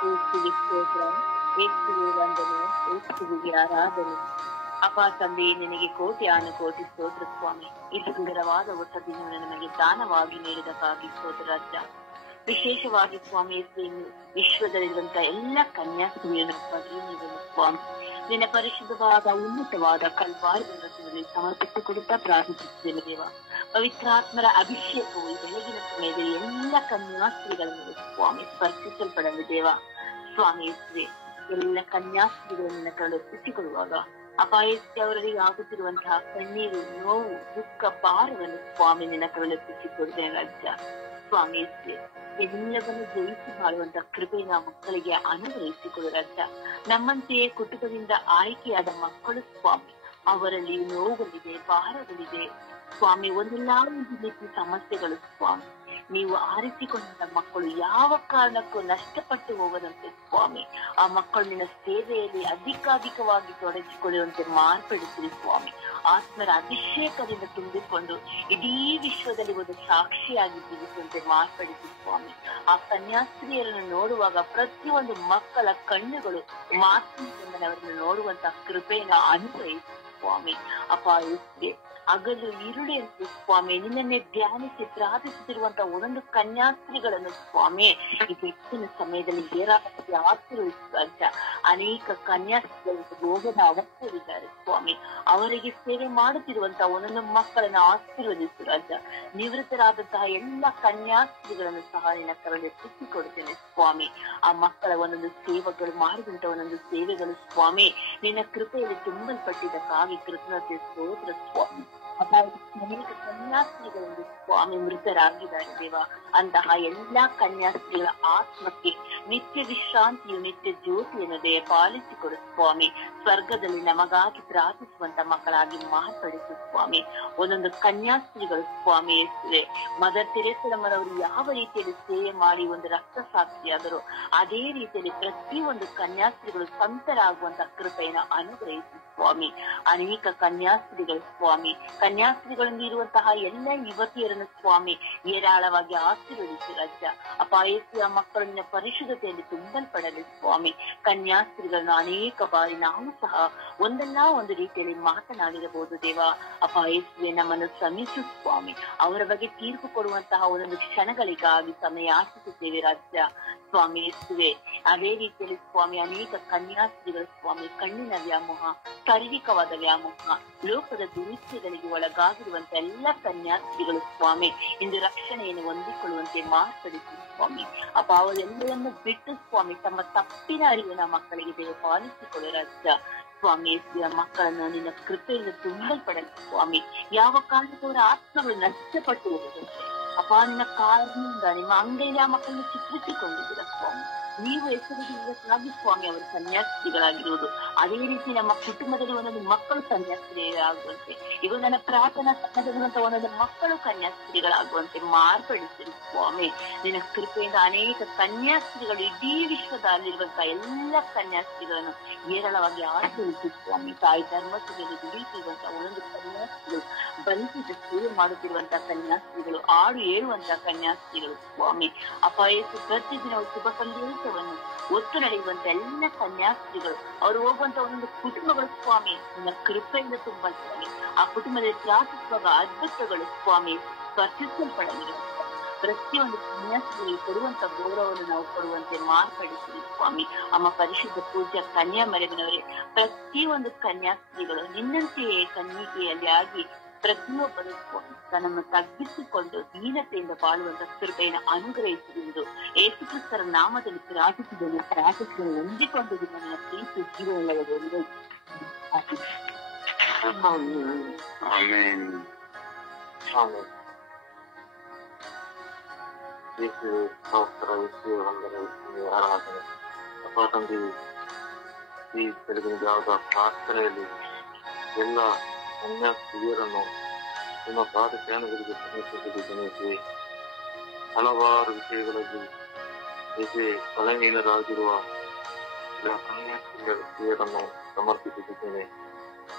ಯೇಸುವಿಗೆ ಸ್ತೋತ್ರ, ಯೇಸುವಿಗೆ ವಂದನೆ, ಯೇಸುವಿಗೆ ಆರಾಧನೆ. ಅಪ್ಪ ತಂದೆ, ನಿನಗೆ ಕೋಟಿ ಕೋಟಿ ಸ್ತೋತ್ರ ಸ್ವಾಮಿ. ಈ ಸುಂದರವಾದ ಹೊಸ ದಿನವನ್ನು ನಮಗೆ ದಾನವಾಗಿ ನೀಡಿದಕ್ಕಾಗಿ ಸ್ತೋತ್ರ ರಾಜ. ವಿಶೇಷವಾಗಿ ಸ್ವಾಮಿ ವಿಶ್ವದಲ್ಲಿರುವಂತ ಎಲ್ಲ ಕನ್ಯಾಸ್ತ್ರೀಯರನ್ನು ಸ್ವಾಮಿ ನಿನ್ನ ಪರಿಶುದ್ಧವಾದ ಉನ್ನತವಾದ ಕಲ್ವಾರಿ ರಥದಲ್ಲಿ ಸಮರ್ಪಿಸಿಕೊಡುತ್ತಾ ಪ್ರಾರ್ಥಿಸುತ್ತೇನೆ ದೇವ. ಪವಿತ್ರಾತ್ಮರ ಅಭಿಷೇಕವು ಈ ಬೆಳಗಿನ ಸಮಯದಲ್ಲಿ ಎಲ್ಲ ಕನ್ಯಾಸ್ತ್ರೀಗಳನ್ನು ಸ್ವಾಮಿ ಸ್ಪರ್ಶಿಸಲ್ಪಡಲಿ ದೇವ. ಸ್ವಾಮಿ ಎಲ್ಲ ಕನ್ಯಾಸ್ತ್ರೀಗಳನ್ನು ಕಳುಹಿಸಿಕೊಡುವಾಗ ಅಪಾಯಕ್ಕೆ ಅವರಿಗೆ ಆಗುತ್ತಿರುವಂತಹ ಕಣ್ಣೀರು, ನೋವು, ದುಃಖ, ಭಾರವನ್ನು ಸ್ವಾಮಿ ನಿನ್ನ ಕಳುಹಿಸಿಕೊಡುತ್ತೇನೆ ರಾಜ್ಯ. ಸ್ವಾಮಿ ಎಲ್ಲವನ್ನು ಜಯಿಸಿ ಬಾಳುವಂತಹ ಕೃಪೆಯ ಮಕ್ಕಳಿಗೆ ಅನುಗ್ರಹಿಸಿಕೊಡು ರಾಜ್ಯ. ನಮ್ಮಂತೆಯೇ ಕುಟುಂಬದಿಂದ ಆಯ್ಕೆಯಾದ ಮಕ್ಕಳು ಸ್ವಾಮಿ, ಅವರಲ್ಲಿ ನೋವುಗಳಿದೆ, ಭಾರಗಳಿದೆ ಸ್ವಾಮಿ, ಒಂದೆಲ್ಲ ಒಂದು ರೀತಿ ಸಮಸ್ಯೆಗಳು ಸ್ವಾಮಿ. ನೀವು ಆರಿಸಿಕೊಂಡ ಮಕ್ಕಳು ಯಾವ ಕಾರಣಕ್ಕೂ ನಷ್ಟಪಟ್ಟು ಹೋಗದಂತೆ ಸ್ವಾಮಿ, ಆ ಮಕ್ಕಳು ನಿನ್ನ ಸೇವೆಯಲ್ಲಿ ಅಧಿಕಾಧಿಕವಾಗಿ ತೊಡಗಿಸಿಕೊಳ್ಳುವಂತೆ ಮಾರ್ಪಡಿಸಿರಿ ಸ್ವಾಮಿ. ಆತ್ಮರ ಅಭಿಷೇಕದಿಂದ ತುಂಬಿಕೊಂಡು ಇಡೀ ವಿಶ್ವದಲ್ಲಿ ಒಂದು ಸಾಕ್ಷಿಯಾಗಿ ಜೀವಿಸುವಂತೆ ಮಾರ್ಪಡಿಸಿ ಸ್ವಾಮಿ. ಆ ಕನ್ಯಾಸ್ತ್ರೀಯರನ್ನು ನೋಡುವಾಗ ಪ್ರತಿಯೊಂದು ಮಕ್ಕಳ ಕಣ್ಣುಗಳು ಮಾತೃವರನ್ನು ನೋಡುವಂತ ಕೃಪೆಯನ್ನು ಅನುಗ್ರಹಿಸಿ ಸ್ವಾಮಿ. ಅಪಾಯಿಸಿದೆ ಹಗಲು ಇರುಳಿ ಅಂತ ಸ್ವಾಮಿ ನಿನ್ನನ್ನೇ ಧ್ಯಾನಿಸಿ ಪ್ರಾರ್ಥಿಸುತ್ತಿರುವಂತಹ ಒಂದೊಂದು ಕನ್ಯಾಸ್ತ್ರೀಗಳನ್ನು ಸ್ವಾಮಿ ಈ ಹೆಚ್ಚಿನ ಸಮಯದಲ್ಲಿ ಏರಾಟಕ್ಕೆ ಆಶೀರ್ವದಿಸಿದ ಅನೇಕ ಕನ್ಯಾಸ್ತ್ರೀಗಳು ರೋಗದ ಅವಸ್ಥೆಯಿದ್ದಾರೆ ಸ್ವಾಮಿ. ಅವರಿಗೆ ಸೇವೆ ಮಾಡುತ್ತಿರುವಂತಹ ಒಂದೊಂದು ಮಕ್ಕಳನ್ನು ಆಶೀರ್ವದಿಸು ರಾಜ. ನಿವೃತ್ತರಾದಂತಹ ಎಲ್ಲ ಕನ್ಯಾಸ್ತ್ರೀಗಳನ್ನು ಸಹ ನಿನ್ನ ಕರಡೆ ಕೊಡುತ್ತೇನೆ ಸ್ವಾಮಿ. ಆ ಮಕ್ಕಳ ಒಂದೊಂದು ಸೇವೆಗಳು ಮಾಡಿದಂತ ಒಂದೊಂದು ಸೇವೆಗಳು ಸ್ವಾಮಿ ನಿನ್ನ ಕೃಪೆಯಲ್ಲಿ ತುಂಬಲ್ಪಟ್ಟಿದ್ದಕ್ಕಾಗಿ ಕೃತಜ್ಞತೆ ಸ್ತೋತ್ರ ಸ್ವಾಮಿ. ಅನೇಕ ಕನ್ಯಾಸ್ತ್ರೀಗಳಿಂದ ಸ್ವಾಮಿ ಮೃತರಾಗಿದ್ದಾರೆ ದೇವ. ಅಂತಹ ಎಲ್ಲಾ ಕನ್ಯಾಸ್ತ್ರೀಗಳ ಆತ್ಮಕ್ಕೆ ನಿತ್ಯ ವಿಶ್ರಾಂತಿಯು, ನಿತ್ಯ ಜ್ಯೋತಿಯನ್ನು ದಯ ಪಾಲಿಸಿಕೊಡು ಸ್ವಾಮಿ. ಸ್ವರ್ಗದಲ್ಲಿ ನಮಗಾಗಿ ಪ್ರಾರ್ಥಿಸುವಂತ ಮಕ್ಕಳಾಗಿ ಮಾರ್ಪಡಿಸು ಸ್ವಾಮಿ. ಒಂದೊಂದು ಕನ್ಯಾಸ್ತ್ರೀಗಳು ಸ್ವಾಮಿ ಇರ್ತದೆ. ಮದರ್ ತೆರೇಸಮ್ಮನವರು ಯಾವ ರೀತಿಯಲ್ಲಿ ಸೇವೆ ಮಾಡಿ ಒಂದು ರಕ್ತ ಸಾಕ್ಷಿಯಾದರು, ಅದೇ ರೀತಿಯಲ್ಲಿ ಪ್ರತಿಯೊಂದು ಕನ್ಯಾಸ್ತ್ರೀಗಳು ಸಂತರಾಗುವಂತ ಕೃಪೆಯನ್ನು ಅನುಗ್ರಹಿಸಿ ಸ್ವಾಮಿ. ಅನೇಕ ಕನ್ಯಾಸ್ತ್ರೀಗಳು ಸ್ವಾಮಿ, ಕನ್ಯಾಸ್ತ್ರೀಗಳಿಂದ ಇರುವಂತಹ ಎಲ್ಲ ಯುವತಿಯರನ್ನು ಸ್ವಾಮಿ ಏರಾಳವಾಗಿ ಆಶೀರ್ವದಿಸಿ ರಾಜ್ಯ. ಅಪಾಯಸ್ಸಿಯ ಮಕ್ಕಳನ್ನ ಪರಿಶುದ್ಧತೆಯಲ್ಲಿ ತುಂಬಲ್ಪಡಲಿ ಸ್ವಾಮಿ. ಕನ್ಯಾಸ್ತ್ರೀಗಳನ್ನು ಅನೇಕ ಬಾರಿ ನಾವು ಸಹ ಒಂದಲ್ಲ ಒಂದು ರೀತಿಯಲ್ಲಿ ಮಾತನಾಡಿರಬಹುದು ದೇವ. ಅಪಾಯಸ್ಸಿಯ ನಮ್ಮನ್ನು ಶ್ರಮಿಸು ಸ್ವಾಮಿ. ಅವರ ಬಗ್ಗೆ ತೀರ್ಪು ಕೊಡುವಂತಹ ಒಂದೊಂದು ಕ್ಷಣಗಳಿಗಾಗಿ ಸಮಯ ಆಶಿಸುತ್ತೇವೆ ರಾಜ್ಯ ಸ್ವಾಮಿ. ಯೇಸುವೆ, ಅದೇ ರೀತಿಯಲ್ಲಿ ಸ್ವಾಮಿ ಅನೇಕ ಕನ್ಯಾಸ್ತ್ರೀಗಳು ಸ್ವಾಮಿ ಕಣ್ಣಿನ ವ್ಯಾಮೋಹ, ಶಾರೀರಿಕವಾದ ವ್ಯಾಮೋಹ, ಲೋಕದ ದುರಿತ್ಯಗಳಿಗೆ ಒಳಗಾಗಿರುವಂತ ಎಲ್ಲ ಕನ್ಯಾಸ್ತ್ರೀಗಳು ಸ್ವಾಮಿ ಇಂದು ರಕ್ಷಣೆಯನ್ನು ಹೊಂದಿಕೊಳ್ಳುವಂತೆ ಮಾರ್ಪಡಿಸಿ ಸ್ವಾಮಿ. ಅಪ್ಪ ಅವರೆಲ್ಲರನ್ನು ಬಿಟ್ಟು ಸ್ವಾಮಿ ತಮ್ಮ ತಪ್ಪಿನ ಅರಿವಿನ ಮಕ್ಕಳಿಗೆ ದೇವ ಪಾಲಿಸಿಕೊಳ್ಳೋ ರಾಜ್ಯ ಸ್ವಾಮಿ. ಮಕ್ಕಳನ್ನು ನಿನ್ನ ಕೃಪೆಯಿಂದ ತುಂಬಲ್ಪಡಲಿ ಸ್ವಾಮಿ. ಯಾವ ಕಾರಣಕ್ಕೂ ಅವರ ಆತ್ಮಗಳು ನಷ್ಟಪಟ್ಟು ಹೋಗುತ್ತದೆ ಅಪ್ಪ. ನಿನ್ನ ಕಾರಣದಿಂದ ನಿಮ್ಮ ಅಂಗೈಯಲ್ಲಿ ಆ ಮಕ್ಕಳನ್ನು ಚಿತ್ರಿಸಿಕೊಂಡಿದ್ದೀರ ಸ್ವಾಮಿ. ನೀವು ಹೆಸರಿಗಾಗಿ ಸ್ವಾಮಿ ಅವರು ಸನ್ಯಾಸಿಗಳಾಗಿರುವುದು. ಅದೇ ರೀತಿ ನಮ್ಮ ಕುಟುಂಬದಲ್ಲಿ ಒಂದೊಂದು ಮಕ್ಕಳು ಸನ್ಯಾಸಿಗಳಾಗುವಂತೆ, ಇವಾಗ ನನ್ನ ಪ್ರಾರ್ಥನಾ ಸಂಘದಲ್ಲಿರುವಂತಹ ಒಂದೊಂದು ಮಕ್ಕಳು ಕನ್ಯಾಸ್ತ್ರೀಗಳಾಗುವಂತೆ ಮಾರ್ಪಡಿಸಿರಿ ಸ್ವಾಮಿ. ನಿನ್ನ ಕೃಪೆಯಿಂದ ಅನೇಕ ಕನ್ಯಾಸ್ತ್ರೀಗಳು ಇಡೀ ವಿಶ್ವದಲ್ಲಿರುವಂತಹ ಎಲ್ಲ ಕನ್ಯಾಸ್ತ್ರೀಗಳನ್ನು ಏರಳವಾಗಿ ಆಚರಿಸಿ ಸ್ವಾಮಿ. ತಾಯಿ ಧರ್ಮಸಭೆಯಲ್ಲಿ ದುಡಿಯುತ್ತಿರುವಂತಹ ಒಂದೊಂದು ಕನ್ಯಾಸ್ತ್ರೀಗಳು, ಬಲಿಸಿದ ಸೇವೆ ಮಾಡುತ್ತಿರುವಂತಹ ಕನ್ಯಾಸ್ತ್ರೀಗಳು, ಆಡು ಏಳುವಂತಹ ಕನ್ಯಾಸ್ತ್ರೀಗಳು ಸ್ವಾಮಿ. ಅಪಾಯಸ್ಸು ಪ್ರತಿದಿನ ಶುಭ ಸಂದೇಶವನ್ನು ಒತ್ತು ನಡೆಯುವಂತ ಎಲ್ಲ ಕನ್ಯಾಸ್ತ್ರೀಗಳು, ಅವರು ಹೋಗುವಂತ ಒಂದೊಂದು ಕುಟುಂಬಗಳು ಸ್ವಾಮಿ ನಿಮ್ಮ ಕೃಪೆಯಿಂದ ತುಂಬಲ್ಪಡಲಿ. ಆ ಕುಟುಂಬದಲ್ಲಿ ಪ್ರಾರ್ಥಿಸುವಾಗ ಅದ್ಭುತಗಳು ಸ್ವಾಮಿ ಸ್ಪರ್ಶಿಸಲ್ಪಡಲಿ. ಪ್ರತಿಯೊಂದು ಕನ್ಯಾಸ್ತ್ರೀಗಳಿಗೆ ಕೊಡುವಂತ ಗೌರವವನ್ನು ನಾವು ಕೊಡುವಂತೆ ಮಾರ್ಪಡಿಸಿರಿ ಸ್ವಾಮಿ. ಅಮ್ಮ ಪರಿಶುದ್ಧ ಪೂಜ್ಯ ಕನ್ಯಾ ಮರೆವಿನವರೇ, ಪ್ರತಿಯೊಂದು ಕನ್ಯಾಸ್ತ್ರೀಗಳು ನಿನ್ನಂತೆಯೇ ಕನ್ನಿಕೆಯಲ್ಲಿ ಆಗಿ ಪ್ರತಿಯೊಬ್ಬರು ತನ್ನನ್ನು ತಗ್ಗಿಸಿಕೊಂಡು ದೀನತೆಯಿಂದ ಬಾಳುವಂತ ಕೃಪೆಯನ್ನು ಅನುಗ್ರಹಿಸುವುದು ಯೇಸುಕ್ರಿಸ್ತರ ನಾಮದಲ್ಲಿ ಪ್ರಾರ್ಥಿಸಿದನು. ಪ್ರಾರ್ಥಿಸಿದನು ಹೊಂದಿಕೊಂಡಿದ್ದು ನನ್ನ ಪ್ರೀತಿ ಜೀವನದ ಆರಾಧನೆ ಅಪ್ಪ ತಂದೆ, ಈ ಬೆಳಗಿನದಾದ ಪ್ರಾರ್ಥನೆಯಲ್ಲಿ ಎಲ್ಲ ಕನ್ಯಾಸ್ತ್ರೀಯರನ್ನು ನಿಮ್ಮ ಪಾದಚಾರಣಗಳಿಗೆ ಸಮರ್ಪಿಸಿದ್ದೇನೆ. ಹಲವಾರು ವಿಷಯಗಳಲ್ಲಿ ಹೇಗೆ ಬಲಹೀನರಾಗಿರುವ ಕನ್ಯಾಸ್ತ್ರೀಯರನ್ನು ಸಮರ್ಪಿಸುತ್ತಿದ್ದೇನೆ.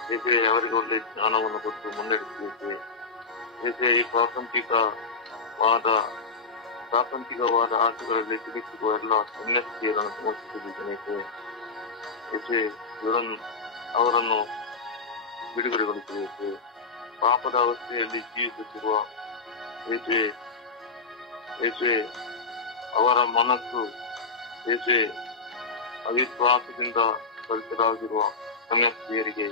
ಹೇಗೆ ಅವರಿಗೆ ಒಳ್ಳೆಯ ಜ್ಞಾನವನ್ನು ಕೊಟ್ಟು ಮುನ್ನಡೆಸಲಿಕ್ಕೆ, ಹೇಗೆ ಈ ಪ್ರಾಪಂಚಿಕವಾದ ಆಸೆಗಳಲ್ಲಿ ಸಿಲುಕಿರುವ ಎಲ್ಲ ಕನ್ಯಾಸ್ತ್ರೀಯರನ್ನು ಸಮರ್ಪಿಸುತ್ತಿದ್ದೇನೆ. ಹೇಗೆ ಅವರನ್ನು ಬಿಡುಗಡೆಗೊಳಿಸಬೇಕು. ಪಾಪದ ಅವಸ್ಥೆಯಲ್ಲಿ ಜೀವಿಸುತ್ತಿರುವ ಏಸೆ ಅವರ ಮನಸ್ಸು ಅವಿಶ್ವಾಸದಿಂದ ಕಲಿತರಾಗಿರುವ ಕನ್ಯಾಸ್ತ್ರೀಯರಿಗೆ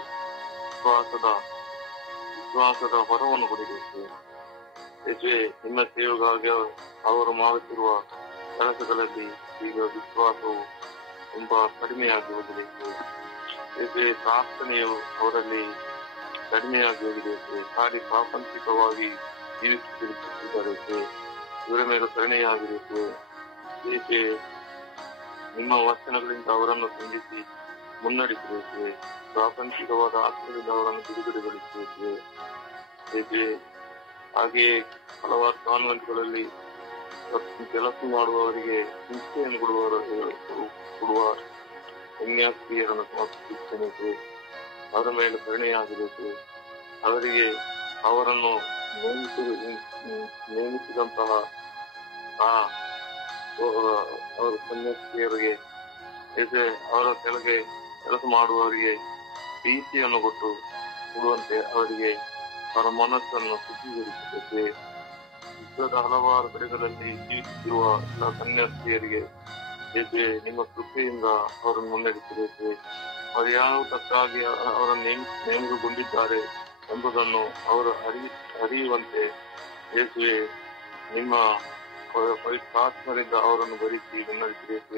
ವಿಶ್ವಾಸದ ಹೊರವನ್ನು ಕೊಡಬೇಕು. ನಿಮ್ಮ ಸೇವೆಗಾಗಿ ಅವರು ಮಾಡುತ್ತಿರುವ ಕೆಲಸಗಳಲ್ಲಿ ಈಗ ವಿಶ್ವಾಸವು ತುಂಬಾ ಕಡಿಮೆಯಾಗಿ ಹೋಗಬೇಕು. ಪ್ರಾರ್ಥನೆಯು ಅವರಲ್ಲಿ ಕಡಿಮೆಯಾಗಿ ಹೋಗಬೇಕು. ಸಾರಿ ಪ್ರಾಪಂಚಿಕವಾಗಿ ಜೀವಿಸುತ್ತಿದ್ದಾರೆ. ಇವರ ಮೇಲೆ ಕರುಣೆಯಾಗಬೇಕು. ಏಕೆ ನಿಮ್ಮ ವಚನಗಳಿಂದ ಅವರನ್ನು ಖಂಡಿಸಿ ಮುನ್ನಡೆಸಬೇಕು. ಪ್ರಾಪಂಚಿಕವಾದ ಆತ್ಮದಿಂದ ಅವರನ್ನು ಬಿಡುಗಡೆಗೊಳಿಸಬೇಕು. ಹಾಗೆಯೇ ಹಲವಾರು ಕಾನ್ವೆಂಟ್ಗಳಲ್ಲಿ ಕೆಲಸ ಮಾಡುವವರಿಗೆ ಹಿಂಸೆಯನ್ನು ಕೊಡುವ ಕನ್ಯಾಸ್ತ್ರೀಯರನ್ನು ಸಮರ್ಪಿಸುತ್ತೇನೆ. ಅವರ ಮೇಲೆ ಕರುಣೆಯಾಗಬೇಕು. ಅವರನ್ನು ನೇಮಿಸಿದಂತಹ ಅವರ ಕನ್ಯಾಸ್ತ್ರೀಯರಿಗೆ ಅವರ ಕೆಳಗೆ ಕೆಲಸ ಮಾಡುವವರಿಗೆ ಪ್ರೀತಿಯನ್ನು ಕೊಡುವಂತೆ ಅವರಿಗೆ ಅವರ ಮನಸ್ಸನ್ನು ಶುದ್ಧೀಕರಿಸಬೇಕು. ವಿಶ್ವದ ಹಲವಾರು ಕಡೆಗಳಲ್ಲಿ ಜೀವಿಸುತ್ತಿರುವ ಎಲ್ಲ ಕನ್ಯಾಸ್ತ್ರೀಯರಿಗೆ ನಿಮ್ಮ ಕೃಪೆಯಿಂದ ಅವರನ್ನು ಮುನ್ನಡೆಸಬೇಕು. ಅವರು ಯಾವುದಕ್ಕಾಗಿ ಅವರನ್ನು ನೇಮಕಗೊಂಡಿದ್ದಾರೆ ಎಂಬುದನ್ನು ಅವರು ಅರಿಯುವಂತೆ ಯೇಸುವೆ ನಿಮ್ಮ ಪವಿತ್ರಾತ್ಮರಿಂದ ಅವರನ್ನು ಭರಿಸಿ ಮುನ್ನಡೆಸಬೇಕು.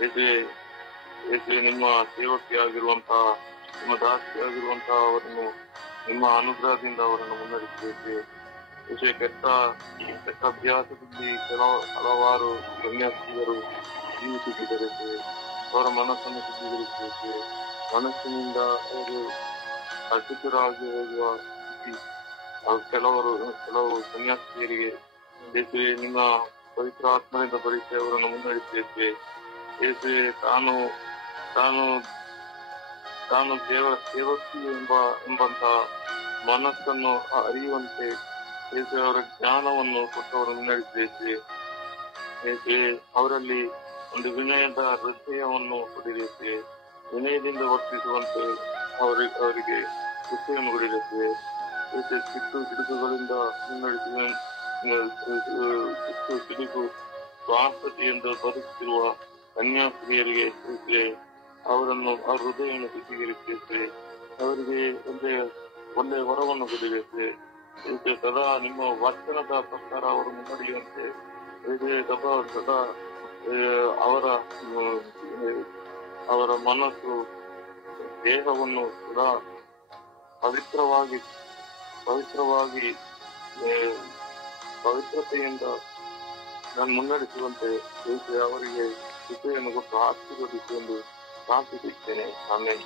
ಯೇಸುವೆ ನಿಮ್ಮ ಸೇವಕಿಯಾಗಿರುವಂತಹ, ನಿಮ್ಮ ದಾಸಿಯಾಗಿರುವಂತಹ ಅವರನ್ನು ನಿಮ್ಮ ಅನುಗ್ರಹದಿಂದ ಅವರನ್ನು ಮುನ್ನಡೆಸಬೇಕು. ಕೆಟ್ಟ ಅಭ್ಯಾಸದಲ್ಲಿ ಹಲವಾರು ಕನ್ಯಾಸ್ತ್ರೀಯರು ಜೀವಿಸುತ್ತಿದ್ದಾರೆ. ಅವರ ಮನಸ್ಸನ್ನು ಶುದ್ಧೀಕರಿಸಬೇಕು. ಮನಸ್ಸಿನಿಂದ ಅವರು ಅಶುದ್ಧರಾಗಿ ಹೋಗುವ ಕೆಲವು ಕನ್ಯಾಸ್ತ್ರೀಯರಿಗೆ ಯೇಸುವೆ ನಿಮ್ಮ ಪವಿತ್ರಾತ್ಮನಿಂದ ಭರಿಸಿ ಅವರನ್ನು ಮುನ್ನಡೆಸಬೇಕು. ಯೇಸುವೆ ತಾನು ತಾನು ದೇವರ ಸೇವಕಿ ಎಂಬಂತಹ ಮನಸ್ಸನ್ನು ಅರಿಯುವಂತೆ ಅವರ ಜ್ಞಾನವನ್ನು ಕೊಟ್ಟವರು ಮುನ್ನಡೆಸಿದೆ. ಅವರಲ್ಲಿ ಒಂದು ವಿನಯದ ಹೃದಯವನ್ನು ಕೊಡಿರುತ್ತದೆ. ವಿನಯದಿಂದ ವರ್ತಿಸುವಂತೆ ಅವರಿಗೆ ಕೃಷಿಯನ್ನು ಕೊಡಿರುತ್ತದೆ. ಕಿತ್ತು ಕಿಡುಕುಗಳಿಂದ ಕಿತ್ತು ಕಿಡುಕು ಸ್ವಾರ್ಥತೆಯಿಂದ ಬದುಕುತ್ತಿರುವ ಕನ್ಯಾಸ್ತ್ರೀಯರಿಗೆ ಅವರನ್ನು ಅವ್ರ ಹೃದಯವನ್ನು ಶುದ್ಧೀಕರಿಸುತ್ತದೆ. ಅವರಿಗೆ ಒಳ್ಳೆಯ ವರವನ್ನು ಕೊಡಿರುತ್ತದೆ. ಸದಾ ನಿಮ್ಮ ವಚನದ ಪ್ರಕಾರ ಅವರು ಮುನ್ನಡೆಯುವಂತೆ ಸದಾ ಅವರ ಮನಸ್ಸು ದೇಹವನ್ನು ಸದಾ ಪವಿತ್ರತೆಯಿಂದ ನಾನು ಮುನ್ನಡೆಸುವಂತೆ ಅವರಿಗೆ ಕೃಪೆಯನ್ನು ಕೊಟ್ಟು ಆಶೀರ್ವದಿಸಿ ಎಂದು ಪ್ರಾರ್ಥಿಸುತ್ತೇನೆ. ಆಮೇಲೆ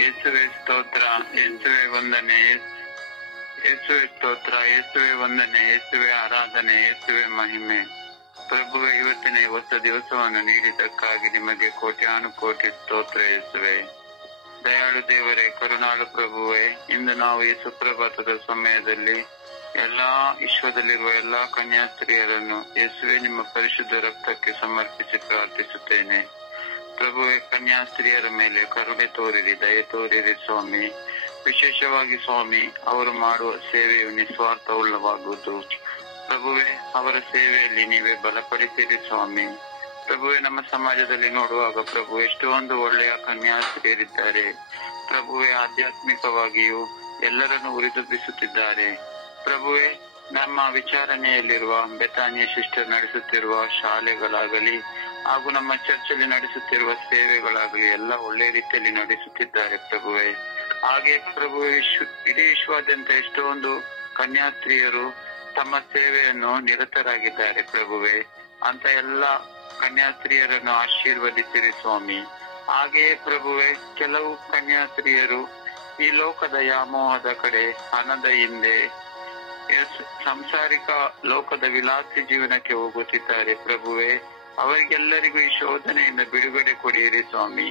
ಯೇಸುವೆ ಸ್ತೋತ್ರ, ಯೇಸುವೆ ವಂದನೆ, ಯೇಸುವೆ ಸ್ತೋತ್ರ, ಯೇಸುವೆ ವಂದನೆ, ಯೇಸುವೆ ಆರಾಧನೆ, ಯೇಸುವೆ ಮಹಿಮೆ. ಪ್ರಭುವೆ, ಇವತ್ತಿನ ಹೊಸ ದಿವಸವನ್ನು ನೀಡಿದ್ದಕ್ಕಾಗಿ ನಿಮಗೆ ಕೋಟ್ಯಾನುಕೋಟಿ ಸ್ತೋತ್ರ ಯೇಸುವೆ. ದಯಾಳು ದೇವರೇ, ಕರುಣಾಳು ಪ್ರಭುವೆ, ಇಂದು ನಾವು ಈ ಸುಪ್ರಭಾತದ ಸಮಯದಲ್ಲಿ ಎಲ್ಲಾ ವಿಶ್ವದಲ್ಲಿರುವ ಎಲ್ಲಾ ಕನ್ಯಾಸ್ತ್ರೀಯರನ್ನು ಯೇಸುವೆ ನಿಮ್ಮ ಪರಿಶುದ್ಧ ರಕ್ತಕ್ಕೆ ಸಮರ್ಪಿಸಿ ಪ್ರಾರ್ಥಿಸುತ್ತೇನೆ. ಪ್ರಭುವೆ, ಕನ್ಯಾಸ್ತ್ರೀಯರ ಮೇಲೆ ಕರುಣೆ ತೋರಿರಿ, ದಯೆ ತೋರಿರಿ ಸ್ವಾಮಿ. ವಿಶೇಷವಾಗಿ ಸ್ವಾಮಿ, ಅವರು ಮಾಡುವ ಸೇವೆಯು ನಿಸ್ವಾರ್ಥವುಳ್ಳವಾಗುವುದು. ಪ್ರಭುವೆ, ಅವರ ಸೇವೆಯಲ್ಲಿ ನೀವೇ ಬಲಪಡಿಸಿರಿ ಸ್ವಾಮಿ. ಪ್ರಭುವೆ, ನಮ್ಮ ಸಮಾಜದಲ್ಲಿ ನೋಡುವಾಗ ಪ್ರಭು ಎಷ್ಟೊಂದು ಒಳ್ಳೆಯ ಕನ್ಯಾಸ್ತ್ರೀಯರಿದ್ದಾರೆ. ಪ್ರಭುವೆ, ಆಧ್ಯಾತ್ಮಿಕವಾಗಿಯೂ ಎಲ್ಲರನ್ನು ಉರಿದುಂಬಿಸುತ್ತಿದ್ದಾರೆ. ಪ್ರಭುವೆ, ನಮ್ಮ ವಿಚಾರಣೆಯಲ್ಲಿರುವ ಬೆತಾನಿಯ ಸಿಸ್ಟರ್ ನಡೆಸುತ್ತಿರುವ ಶಾಲೆಗಳಾಗಲಿ ಹಾಗೂ ನಮ್ಮ ಚರ್ಚಲ್ಲಿ ನಡೆಸುತ್ತಿರುವ ಸೇವೆಗಳಾಗಲಿ ಎಲ್ಲ ಒಳ್ಳೆ ರೀತಿಯಲ್ಲಿ ನಡೆಸುತ್ತಿದ್ದಾರೆ ಪ್ರಭುವೆ. ಹಾಗೆ ಪ್ರಭುವೆ, ಇಡೀ ವಿಶ್ವಾದ್ಯಂತ ಎಷ್ಟೊಂದು ಕನ್ಯಾಸ್ತ್ರೀಯರು ತಮ್ಮ ಸೇವೆಯನ್ನು ನಿರತರಾಗಿದ್ದಾರೆ ಪ್ರಭುವೆ. ಅಂತ ಎಲ್ಲ ಕನ್ಯಾಸ್ತ್ರೀಯರನ್ನು ಆಶೀರ್ವದಿಸಿರಿ ಸ್ವಾಮಿ. ಹಾಗೆಯೇ ಪ್ರಭುವೆ, ಕೆಲವು ಕನ್ಯಾಸ್ತ್ರೀಯರು ಈ ಲೋಕದ ವ್ಯಾಮೋಹದ ಕಡೆ, ಹಣದ ಹಿಂದೆ, ಸಂಸಾರಿಕ ಲೋಕದ ವಿಲಾಸಿ ಜೀವನಕ್ಕೆ ಹೋಗುತ್ತಿದ್ದಾರೆ ಪ್ರಭುವೆ. ಅವರಿಗೆಲ್ಲರಿಗೂ ಈ ಶೋಧನೆಯಿಂದ ಬಿಡುಗಡೆ ಕೊಡಿಯಿರಿ ಸ್ವಾಮಿ.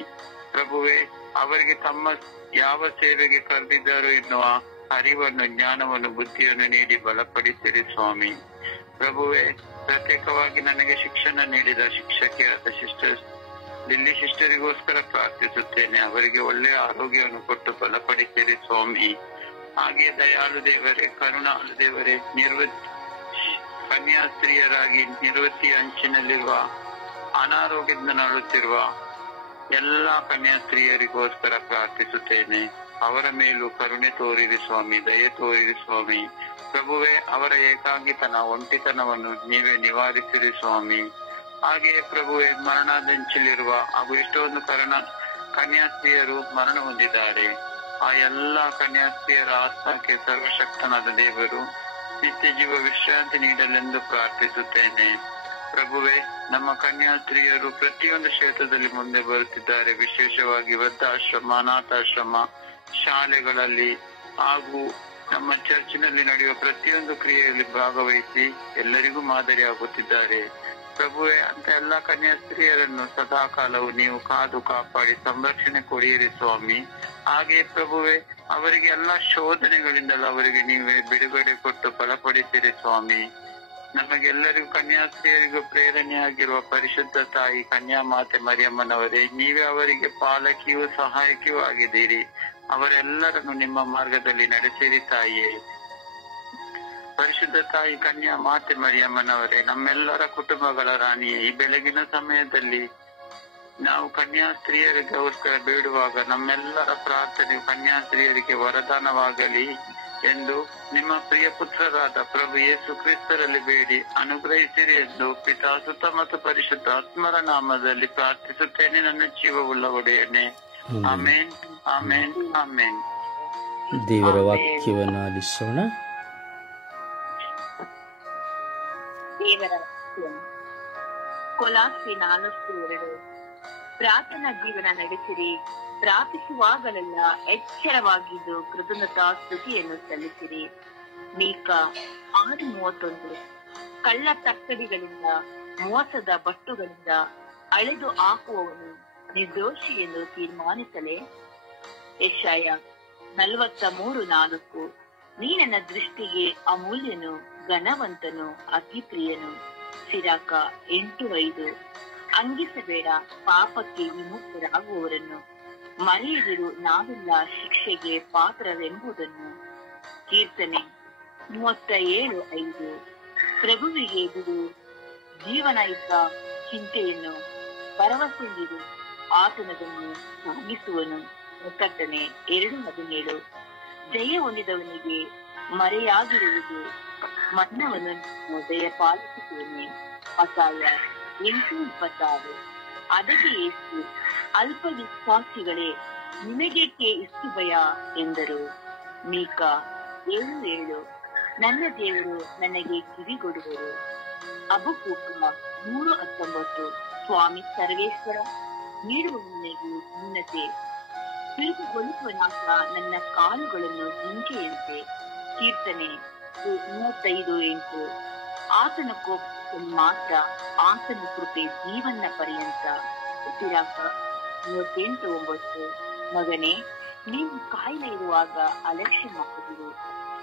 ಪ್ರಭುವೆ, ಅವರಿಗೆ ತಮ್ಮ ಯಾವ ಸೇವೆಗೆ ಕರೆದಿದ್ದಾರೋ ಎನ್ನುವ ಅರಿವನ್ನು, ಜ್ಞಾನವನ್ನು, ಬುದ್ಧಿಯನ್ನು ನೀಡಿ ಬಲಪಡಿಸಿರಿ ಸ್ವಾಮಿ. ಪ್ರಭುವೆ, ಪ್ರತ್ಯೇಕವಾಗಿ ನನಗೆ ಶಿಕ್ಷಣ ನೀಡಿದ ಶಿಕ್ಷಕಿಯಾದ ಸಿಸ್ಟರ್ ಲಿಲ್ಲಿ ಸಿಸ್ಟರಿಗೋಸ್ಕರ ಪ್ರಾರ್ಥಿಸುತ್ತೇನೆ. ಅವರಿಗೆ ಒಳ್ಳೆಯ ಆರೋಗ್ಯವನ್ನು ಕೊಟ್ಟು ಬಲಪಡಿಸಿರಿ ಸ್ವಾಮಿ. ಹಾಗೆ ದಯಾಳು ದೇವರೇ, ಕರುಣಾಳು ದೇವರೇ, ಕನ್ಯಾಸ್ತ್ರೀಯರಾಗಿ ನಿರ್ವೃತ್ತಿ ಅಂಚಿನಲ್ಲಿರುವ, ಅನಾರೋಗ್ಯದಿಂದ ನರಳುತ್ತಿರುವ ಎಲ್ಲಾ ಕನ್ಯಾಸ್ತ್ರೀಯರಿಗೋಸ್ಕರ ಪ್ರಾರ್ಥಿಸುತ್ತೇನೆ. ಅವರ ಮೇಲೂ ಕರುಣೆ ತೋರಿರಿ ಸ್ವಾಮಿ, ದಯೆ ತೋರಿರಿ ಸ್ವಾಮಿ. ಪ್ರಭುವೆ, ಅವರ ಏಕಾಂಗಿತನ, ಒಂಟಿತನವನ್ನು ನೀವೇ ನಿವಾರಿಸಿರಿ ಸ್ವಾಮಿ. ಹಾಗೆಯೇ ಪ್ರಭುವೆ, ಮರಣದಂಚಿಲಿರುವ ಹಾಗೂ ಎಷ್ಟೊಂದು ಕನ್ಯಾಸ್ತ್ರೀಯರು ಮರಣ ಹೊಂದಿದ್ದಾರೆ. ಆ ಎಲ್ಲಾ ಕನ್ಯಾಸ್ತ್ರೀಯರ ಆತ್ಮಕ್ಕೆ ಸರ್ವಶಕ್ತನಾದ ದೇವರು ನಿತ್ಯ ಜೀವ ವಿಶ್ರಾಂತಿ ನೀಡಲೆಂದು ಪ್ರಾರ್ಥಿಸುತ್ತೇನೆ. ಪ್ರಭುವೆ, ನಮ್ಮ ಕನ್ಯಾಸ್ತ್ರೀಯರು ಪ್ರತಿಯೊಂದು ಕ್ಷೇತ್ರದಲ್ಲಿ ಮುಂದೆ ಬರುತ್ತಿದ್ದಾರೆ. ವಿಶೇಷವಾಗಿ ವೃದ್ಧಾಶ್ರಮ, ಅನಾಥಾಶ್ರಮ, ಶಾಲೆಗಳಲ್ಲಿ ಹಾಗೂ ನಮ್ಮ ಚರ್ಚಿನಲ್ಲಿ ನಡೆಯುವ ಪ್ರತಿಯೊಂದು ಕ್ರಿಯೆಯಲ್ಲಿ ಭಾಗವಹಿಸಿ ಎಲ್ಲರಿಗೂ ಮಾದರಿಯಾಗುತ್ತಿದ್ದಾರೆ. ಪ್ರಭುವೆ, ಅಂತ ಎಲ್ಲಾ ಕನ್ಯಾಸ್ತ್ರೀಯರನ್ನು ಸದಾಕಾಲವು ನೀವು ಕಾದು ಕಾಪಾಡಿ ಸಂರಕ್ಷಣೆ ಕೊಡಿಯಿರಿ ಸ್ವಾಮಿ. ಹಾಗೆ ಪ್ರಭುವೆ, ಅವರಿಗೆ ಎಲ್ಲಾ ಶೋಧನೆಗಳಿಂದಲೂ ಅವರಿಗೆ ನೀವೇ ಬಿಡುಗಡೆ ಕೊಟ್ಟು ಬಲಪಡಿಸಿರಿ ಸ್ವಾಮಿ. ನಮಗೆಲ್ಲರಿಗೂ ಕನ್ಯಾಸ್ತ್ರೀಯರಿಗೂ ಪ್ರೇರಣೆಯಾಗಿರುವ ಪರಿಶುದ್ಧ ತಾಯಿ ಕನ್ಯಾ ಮಾತೆ ಮರಿಯಮ್ಮನವರೇ, ನೀವೇ ಅವರಿಗೆ ಪಾಲಕಿಯೂ ಸಹಾಯಕಿಯೂ ಆಗಿದ್ದೀರಿ. ಅವರೆಲ್ಲರನ್ನು ನಿಮ್ಮ ಮಾರ್ಗದಲ್ಲಿ ನಡೆಸಿರಿ ತಾಯಿಯೇ. ಪರಿಶುದ್ಧ ತಾಯಿ ಕನ್ಯಾ ಮಾತೆ ಮರಿಯಮ್ಮನವರೇ, ನಮ್ಮೆಲ್ಲರ ಕುಟುಂಬಗಳ ರಾಣಿಯೇ, ಈ ಬೆಳಗಿನ ಸಮಯದಲ್ಲಿ ನಾವು ಕನ್ಯಾಸ್ತ್ರೀಯರಿಗೋಸ್ಕರ ಬೇಡುವಾಗ ನಮ್ಮೆಲ್ಲರ ಪ್ರಾರ್ಥನೆಯು ಕನ್ಯಾಸ್ತ್ರೀಯರಿಗೆ ವರದಾನವಾಗಲಿ ಎಂದು ನಿಮ್ಮ ಪ್ರಿಯ ಪುತ್ರರಾದ ಪ್ರಭು ಯೇಸು ಕ್ರಿಸ್ತರಲ್ಲಿ ಬೇಡಿ ಅನುಗ್ರಹಿಸಿರಿ ಎಂದು ಪಿತಾ, ಸುತ ಮತ್ತು ಪರಿಶುದ್ಧ ಆತ್ಮರ ನಾಮದಲ್ಲಿ ಪ್ರಾರ್ಥಿಸುತ್ತೇನೆ, ನನ್ನ ಜೀವವುಳ್ಳ ಒಡೆಯನೆ. ಆಮೇನ್, ಆಮೇನ್, ಆಮೇನ್. ದೇವರ ವಾಕ್ಯವನ್ನು ಆಲಿಸೋಣ. ದೇವರ ವಾಕ್ಯವನ್ನು ಕೊಲಾಸ್ಸೆ 4:2. ಪ್ರಾರ್ಥನಾ ಜೀವನ ನಡೆಸಿರಿ, ಪ್ರಾರ್ಥಿಸುವಾಗಲೆಲ್ಲ ಎಚ್ಚರವಾಗಿದ್ದು ಕೃತಜ್ಞತಾ ಸ್ತುತಿಯನ್ನು ಸಲ್ಲಿಸಿರಿ. ಮೀಕ 6:31. ಕಳ್ಳ ತಕ್ಕಡಿಗಳಿಂದ ಮೋಸದ ಬಟ್ಟುಗಳಿಂದ ಅಳೆದು ಹಾಕುವವನು ನಿರ್ದೋಷಿ ಎಂದು ತೀರ್ಮಾನಿಸಲೇ? ಯೆಶಾಯ 43:4. ನೀ ನನ್ನ ದೃಷ್ಟಿಗೆ ಅಮೂಲ್ಯನು, ಘನವಂತನು, ಅತಿಪ್ರಿಯನು. ಸಿರಾಕ 8:5. ಅಂಗಿಸಬೇಡ ಪಾಪಕ್ಕೆ ವಿಮುಕ್ತರಾಗುವವರನ್ನು, ಮರೆಯದಿರು ನಾವೆಲ್ಲ ಶಿಕ್ಷೆಗೆ ಪಾತ್ರರೆಂಬುದನ್ನು. ಕೀರ್ತನೆ 37:5. ಪ್ರಭುವಿಗೆ ಬಿಡು ಜೀವನಯುತ ಚಿಂತೆಯನ್ನು, ಭರವಸೆಂದಿರು ಆತನದನ್ನು ಸಾಗಿಸುವನು. ಪ್ರಕಟಣೆ 2:17. ಜಯ ಹೊಂದಿದವನಿಗೆ ಮರೆಯಾಗಿರುವುದು, ಮನ್ನವನ್ನು ದಯಪಾಲಿಸುತ್ತೇನೆ. ಮತ್ತಾಯ 8:26. ಅದಕ್ಕೆ ಯೇಸು, ಅಲ್ಪ ವಿಶ್ವಾಸಿಗಳೇ, ನಿಮಗೇಕೆ ಇಷ್ಟು ಭಯ ಎಂದರು. ಮೀಕ 7:7. ನನ್ನ ದೇವರು ನನಗೆ ಕಿವಿಗೊಡುವರು. ಹಬಕ್ಕೂಕ 3:19. ಸ್ವಾಮಿ ಸರ್ವೇಶ್ವರ, ನೀಡುವ ನನಗೆ ನ್ಯೂನತೆ, ತಿರುಗುಗೊಳಿಸುವನಾಕ ನನ್ನ ಕಾಲುಗಳನ್ನು ಜಿಂಕೆಯಂತೆ. ಕೀರ್ತನೆ 35:8. ಆತನ ಕೋಪ ಮಾತ್ರ, ಆತನ ಕೃಪೆ ಜೀವನ ಪರ್ಯಂತ. ಸಿರಾಕ 38:9. ಮಗನೇ, ನೀವು ಕಾಯಿಲೆ ಇರುವಾಗ ಅಲಕ್ಷ್ಯ ಮಾಡುವುದು,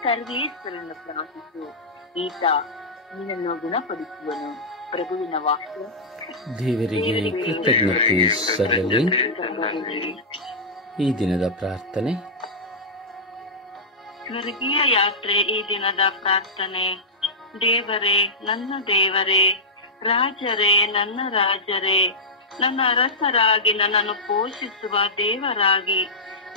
ಸರ್ವೇಶ್ವರನ್ನು ಪ್ರಾರ್ಥಿಸು, ಈತ ನಿನ್ನನ್ನು ಗುಣಪಡಿಸುವನು. ಪ್ರಭುವಿನ ವಾಕ್ಯ. ದೇವರಿಗೆ ಕೃತಜ್ಞತೆ ಸಲ್ಲಲಿ. ಈ ದಿನದ ಪ್ರಾರ್ಥನೆ. ಸ್ವರ್ಗೀಯ ಯಾತ್ರೆ. ಈ ದಿನದ ಪ್ರಾರ್ಥನೆ. ದೇವರೇ, ನನ್ನ ದೇವರೇ, ರಾಜರೇ, ನನ್ನ ರಾಜರೇ, ನನ್ನ ಅರಸರಾಗಿ ನನ್ನನ್ನು ಪೋಷಿಸುವ ದೇವರಾಗಿ,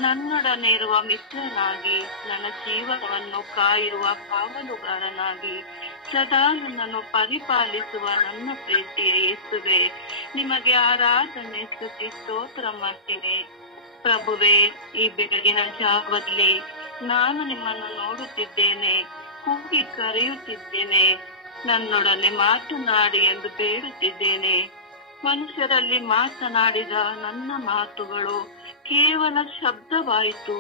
ನನ್ನೊಡನೆ ಇರುವ ಮಿತ್ರನಾಗಿ, ನನ್ನ ಜೀವನವನ್ನು ಕಾಯುವ ಕಾವಲುಗಾರನಾಗಿ, ಸದಾ ನನ್ನನ್ನು ಪರಿಪಾಲಿಸುವ ನನ್ನ ಪ್ರೀತಿಯ ಯೇಸುವೆ, ನಿಮಗೆ ಆರಾಧನೆ, ಸ್ತುತಿ, ಸ್ತೋತ್ರ ಮಾಡ್ತೀನಿ. ಪ್ರಭುವೇ, ಈ ಬೆಳಗಿನ ಜಾವದಲ್ಲಿ ನಾನು ನಿಮ್ಮನ್ನು ನೋಡುತ್ತಿದ್ದೇನೆ, ಕೂಗಿ ಕರೆಯುತ್ತಿದ್ದೇನೆ. ನನ್ನೊಡನೆ ಮಾತನಾಡಿ ಎಂದು ಬೇಡುತ್ತಿದ್ದೇನೆ. ಮನುಷ್ಯರಲ್ಲಿ ಮಾತನಾಡಿದ ನನ್ನ ಮಾತುಗಳು ಕೇವಲ ಶಬ್ದವಾಯಿತು.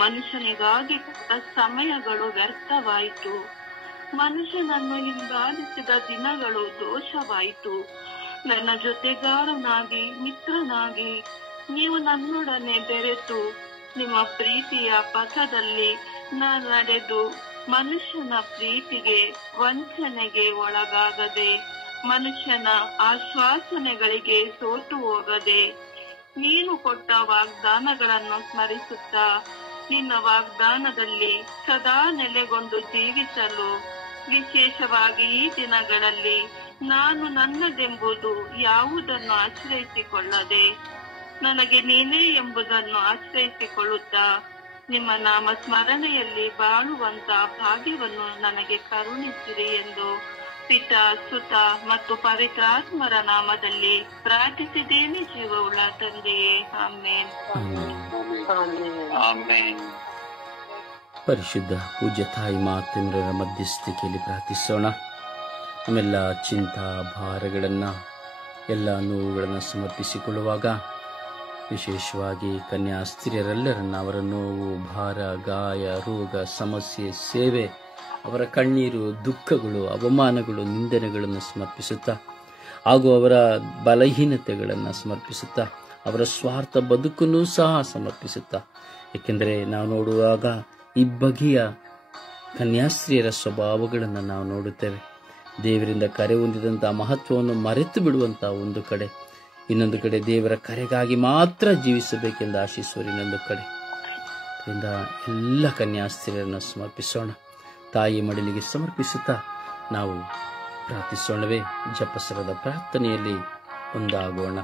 ಮನುಷ್ಯನಿಗಾಗಿ ಕೊಟ್ಟ ಸಮಯಗಳು ವ್ಯರ್ಥವಾಯಿತು. ಮನುಷ್ಯನನ್ನು ಹಿಂಬಾಲಿಸಿದ ದಿನಗಳು ದೋಷವಾಯಿತು. ನನ್ನ ಜೊತೆಗಾರನಾಗಿ, ಮಿತ್ರನಾಗಿ ನೀವು ನನ್ನೊಡನೆ ಬೆರೆತು ನಿಮ್ಮ ಪ್ರೀತಿಯ ಪಥದಲ್ಲಿ ನಾನು ನಡೆದು, ಮನುಷ್ಯನ ಪ್ರೀತಿಗೆ, ವಂಚನೆಗೆ ಒಳಗಾಗದೆ, ಮನುಷ್ಯನ ಆಶ್ವಾಸನೆಗಳಿಗೆ ಸೋತು ಹೋಗದೆ, ನೀನು ಕೊಟ್ಟ ವಾಗ್ದಾನಗಳನ್ನು ಸ್ಮರಿಸುತ್ತಾ ನಿನ್ನ ವಾಗ್ದಾನದಲ್ಲಿ ಸದಾ ನೆಲೆಗೊಂಡು ಜೀವಿಸಲು, ವಿಶೇಷವಾಗಿ ಈ ದಿನಗಳಲ್ಲಿ ನಾನು ನನ್ನದೆಂಬುದು ಯಾವುದನ್ನು ಆಶ್ರಯಿಸಿಕೊಳ್ಳದೆ ನನಗೆ ನೀನೇ ಎಂಬುದನ್ನು ಆಶ್ರಯಿಸಿಕೊಳ್ಳುತ್ತಾ ನಿಮ್ಮ ನಾಮ ಸ್ಮರಣೆಯಲ್ಲಿ ಬಾಳುವಂತ ಭಾಗ್ಯವನ್ನು ನನಗೆ ಕರುಣಿಸಿರಿ ಎಂದು ಪಿತಾ, ಸುತ ಮತ್ತು ಪವಿತ್ರಾತ್ಮರ ನಾಮದಲ್ಲಿ ಪ್ರಾರ್ಥಿಸಿದ್ದೇನೆ, ಜೀವವುಳ್ಳ ತಂದೆಯೇ. ಆಮೇನ್. ಆಮೆನ್. ಪರಿಶುದ್ಧ ಪೂಜ್ಯ ತಾಯಿ ಮಾತೆಯರ ಮಧ್ಯಸ್ಥಿಕೆಯಲ್ಲಿ ಪ್ರಾರ್ಥಿಸೋಣ. ನಮ್ಮೆಲ್ಲ ಚಿಂತಾ ಭಾರಗಳನ್ನು, ಎಲ್ಲ ನೋವುಗಳನ್ನು ಸಮರ್ಪಿಸಿಕೊಳ್ಳುವಾಗ ವಿಶೇಷವಾಗಿ ಕನ್ಯಾಸ್ತ್ರೀಯರೆಲ್ಲರನ್ನ ಅವರ ನೋವು, ಭಾರ, ಗಾಯ, ರೋಗ, ಸಮಸ್ಯೆ, ಸೇವೆ, ಅವರ ಕಣ್ಣೀರು, ದುಃಖಗಳು, ಅವಮಾನಗಳು, ನಿಂದನೆಗಳನ್ನು ಸಮರ್ಪಿಸುತ್ತಾ ಹಾಗೂ ಅವರ ಬಲಹೀನತೆಗಳನ್ನು ಸಮರ್ಪಿಸುತ್ತಾ ಅವರ ಸ್ವಾರ್ಥ ಬದುಕನ್ನು ಸಹ ಸಮರ್ಪಿಸುತ್ತಾ, ಏಕೆಂದರೆ ನಾವು ನೋಡುವಾಗ ಈ ಬಗೆಯ ಕನ್ಯಾಸ್ತ್ರೀಯರ ಸ್ವಭಾವಗಳನ್ನು ನಾವು ನೋಡುತ್ತೇವೆ. ದೇವರಿಂದ ಕರೆ ಹೊಂದಿದಂಥ ಮಹತ್ವವನ್ನು ಮರೆತು ಬಿಡುವಂಥ ಒಂದು ಕಡೆ, ಇನ್ನೊಂದು ಕಡೆ ದೇವರ ಕರೆಗಾಗಿ ಮಾತ್ರ ಜೀವಿಸಬೇಕೆಂದು ಆಶಿಸುವರು ಇನ್ನೊಂದು ಕಡೆ. ಇದರಿಂದ ಎಲ್ಲ ಕನ್ಯಾಸ್ತ್ರೀಯರನ್ನು ಸಮರ್ಪಿಸೋಣ. ತಾಯಿ ಮಡಿಲಿಗೆ ಸಮರ್ಪಿಸುತ್ತಾ ನಾವು ಪ್ರಾರ್ಥಿಸೋಣವೇ. ಜಪಸರದ ಪ್ರಾರ್ಥನೆಯಲ್ಲಿ ಒಂದಾಗೋಣ.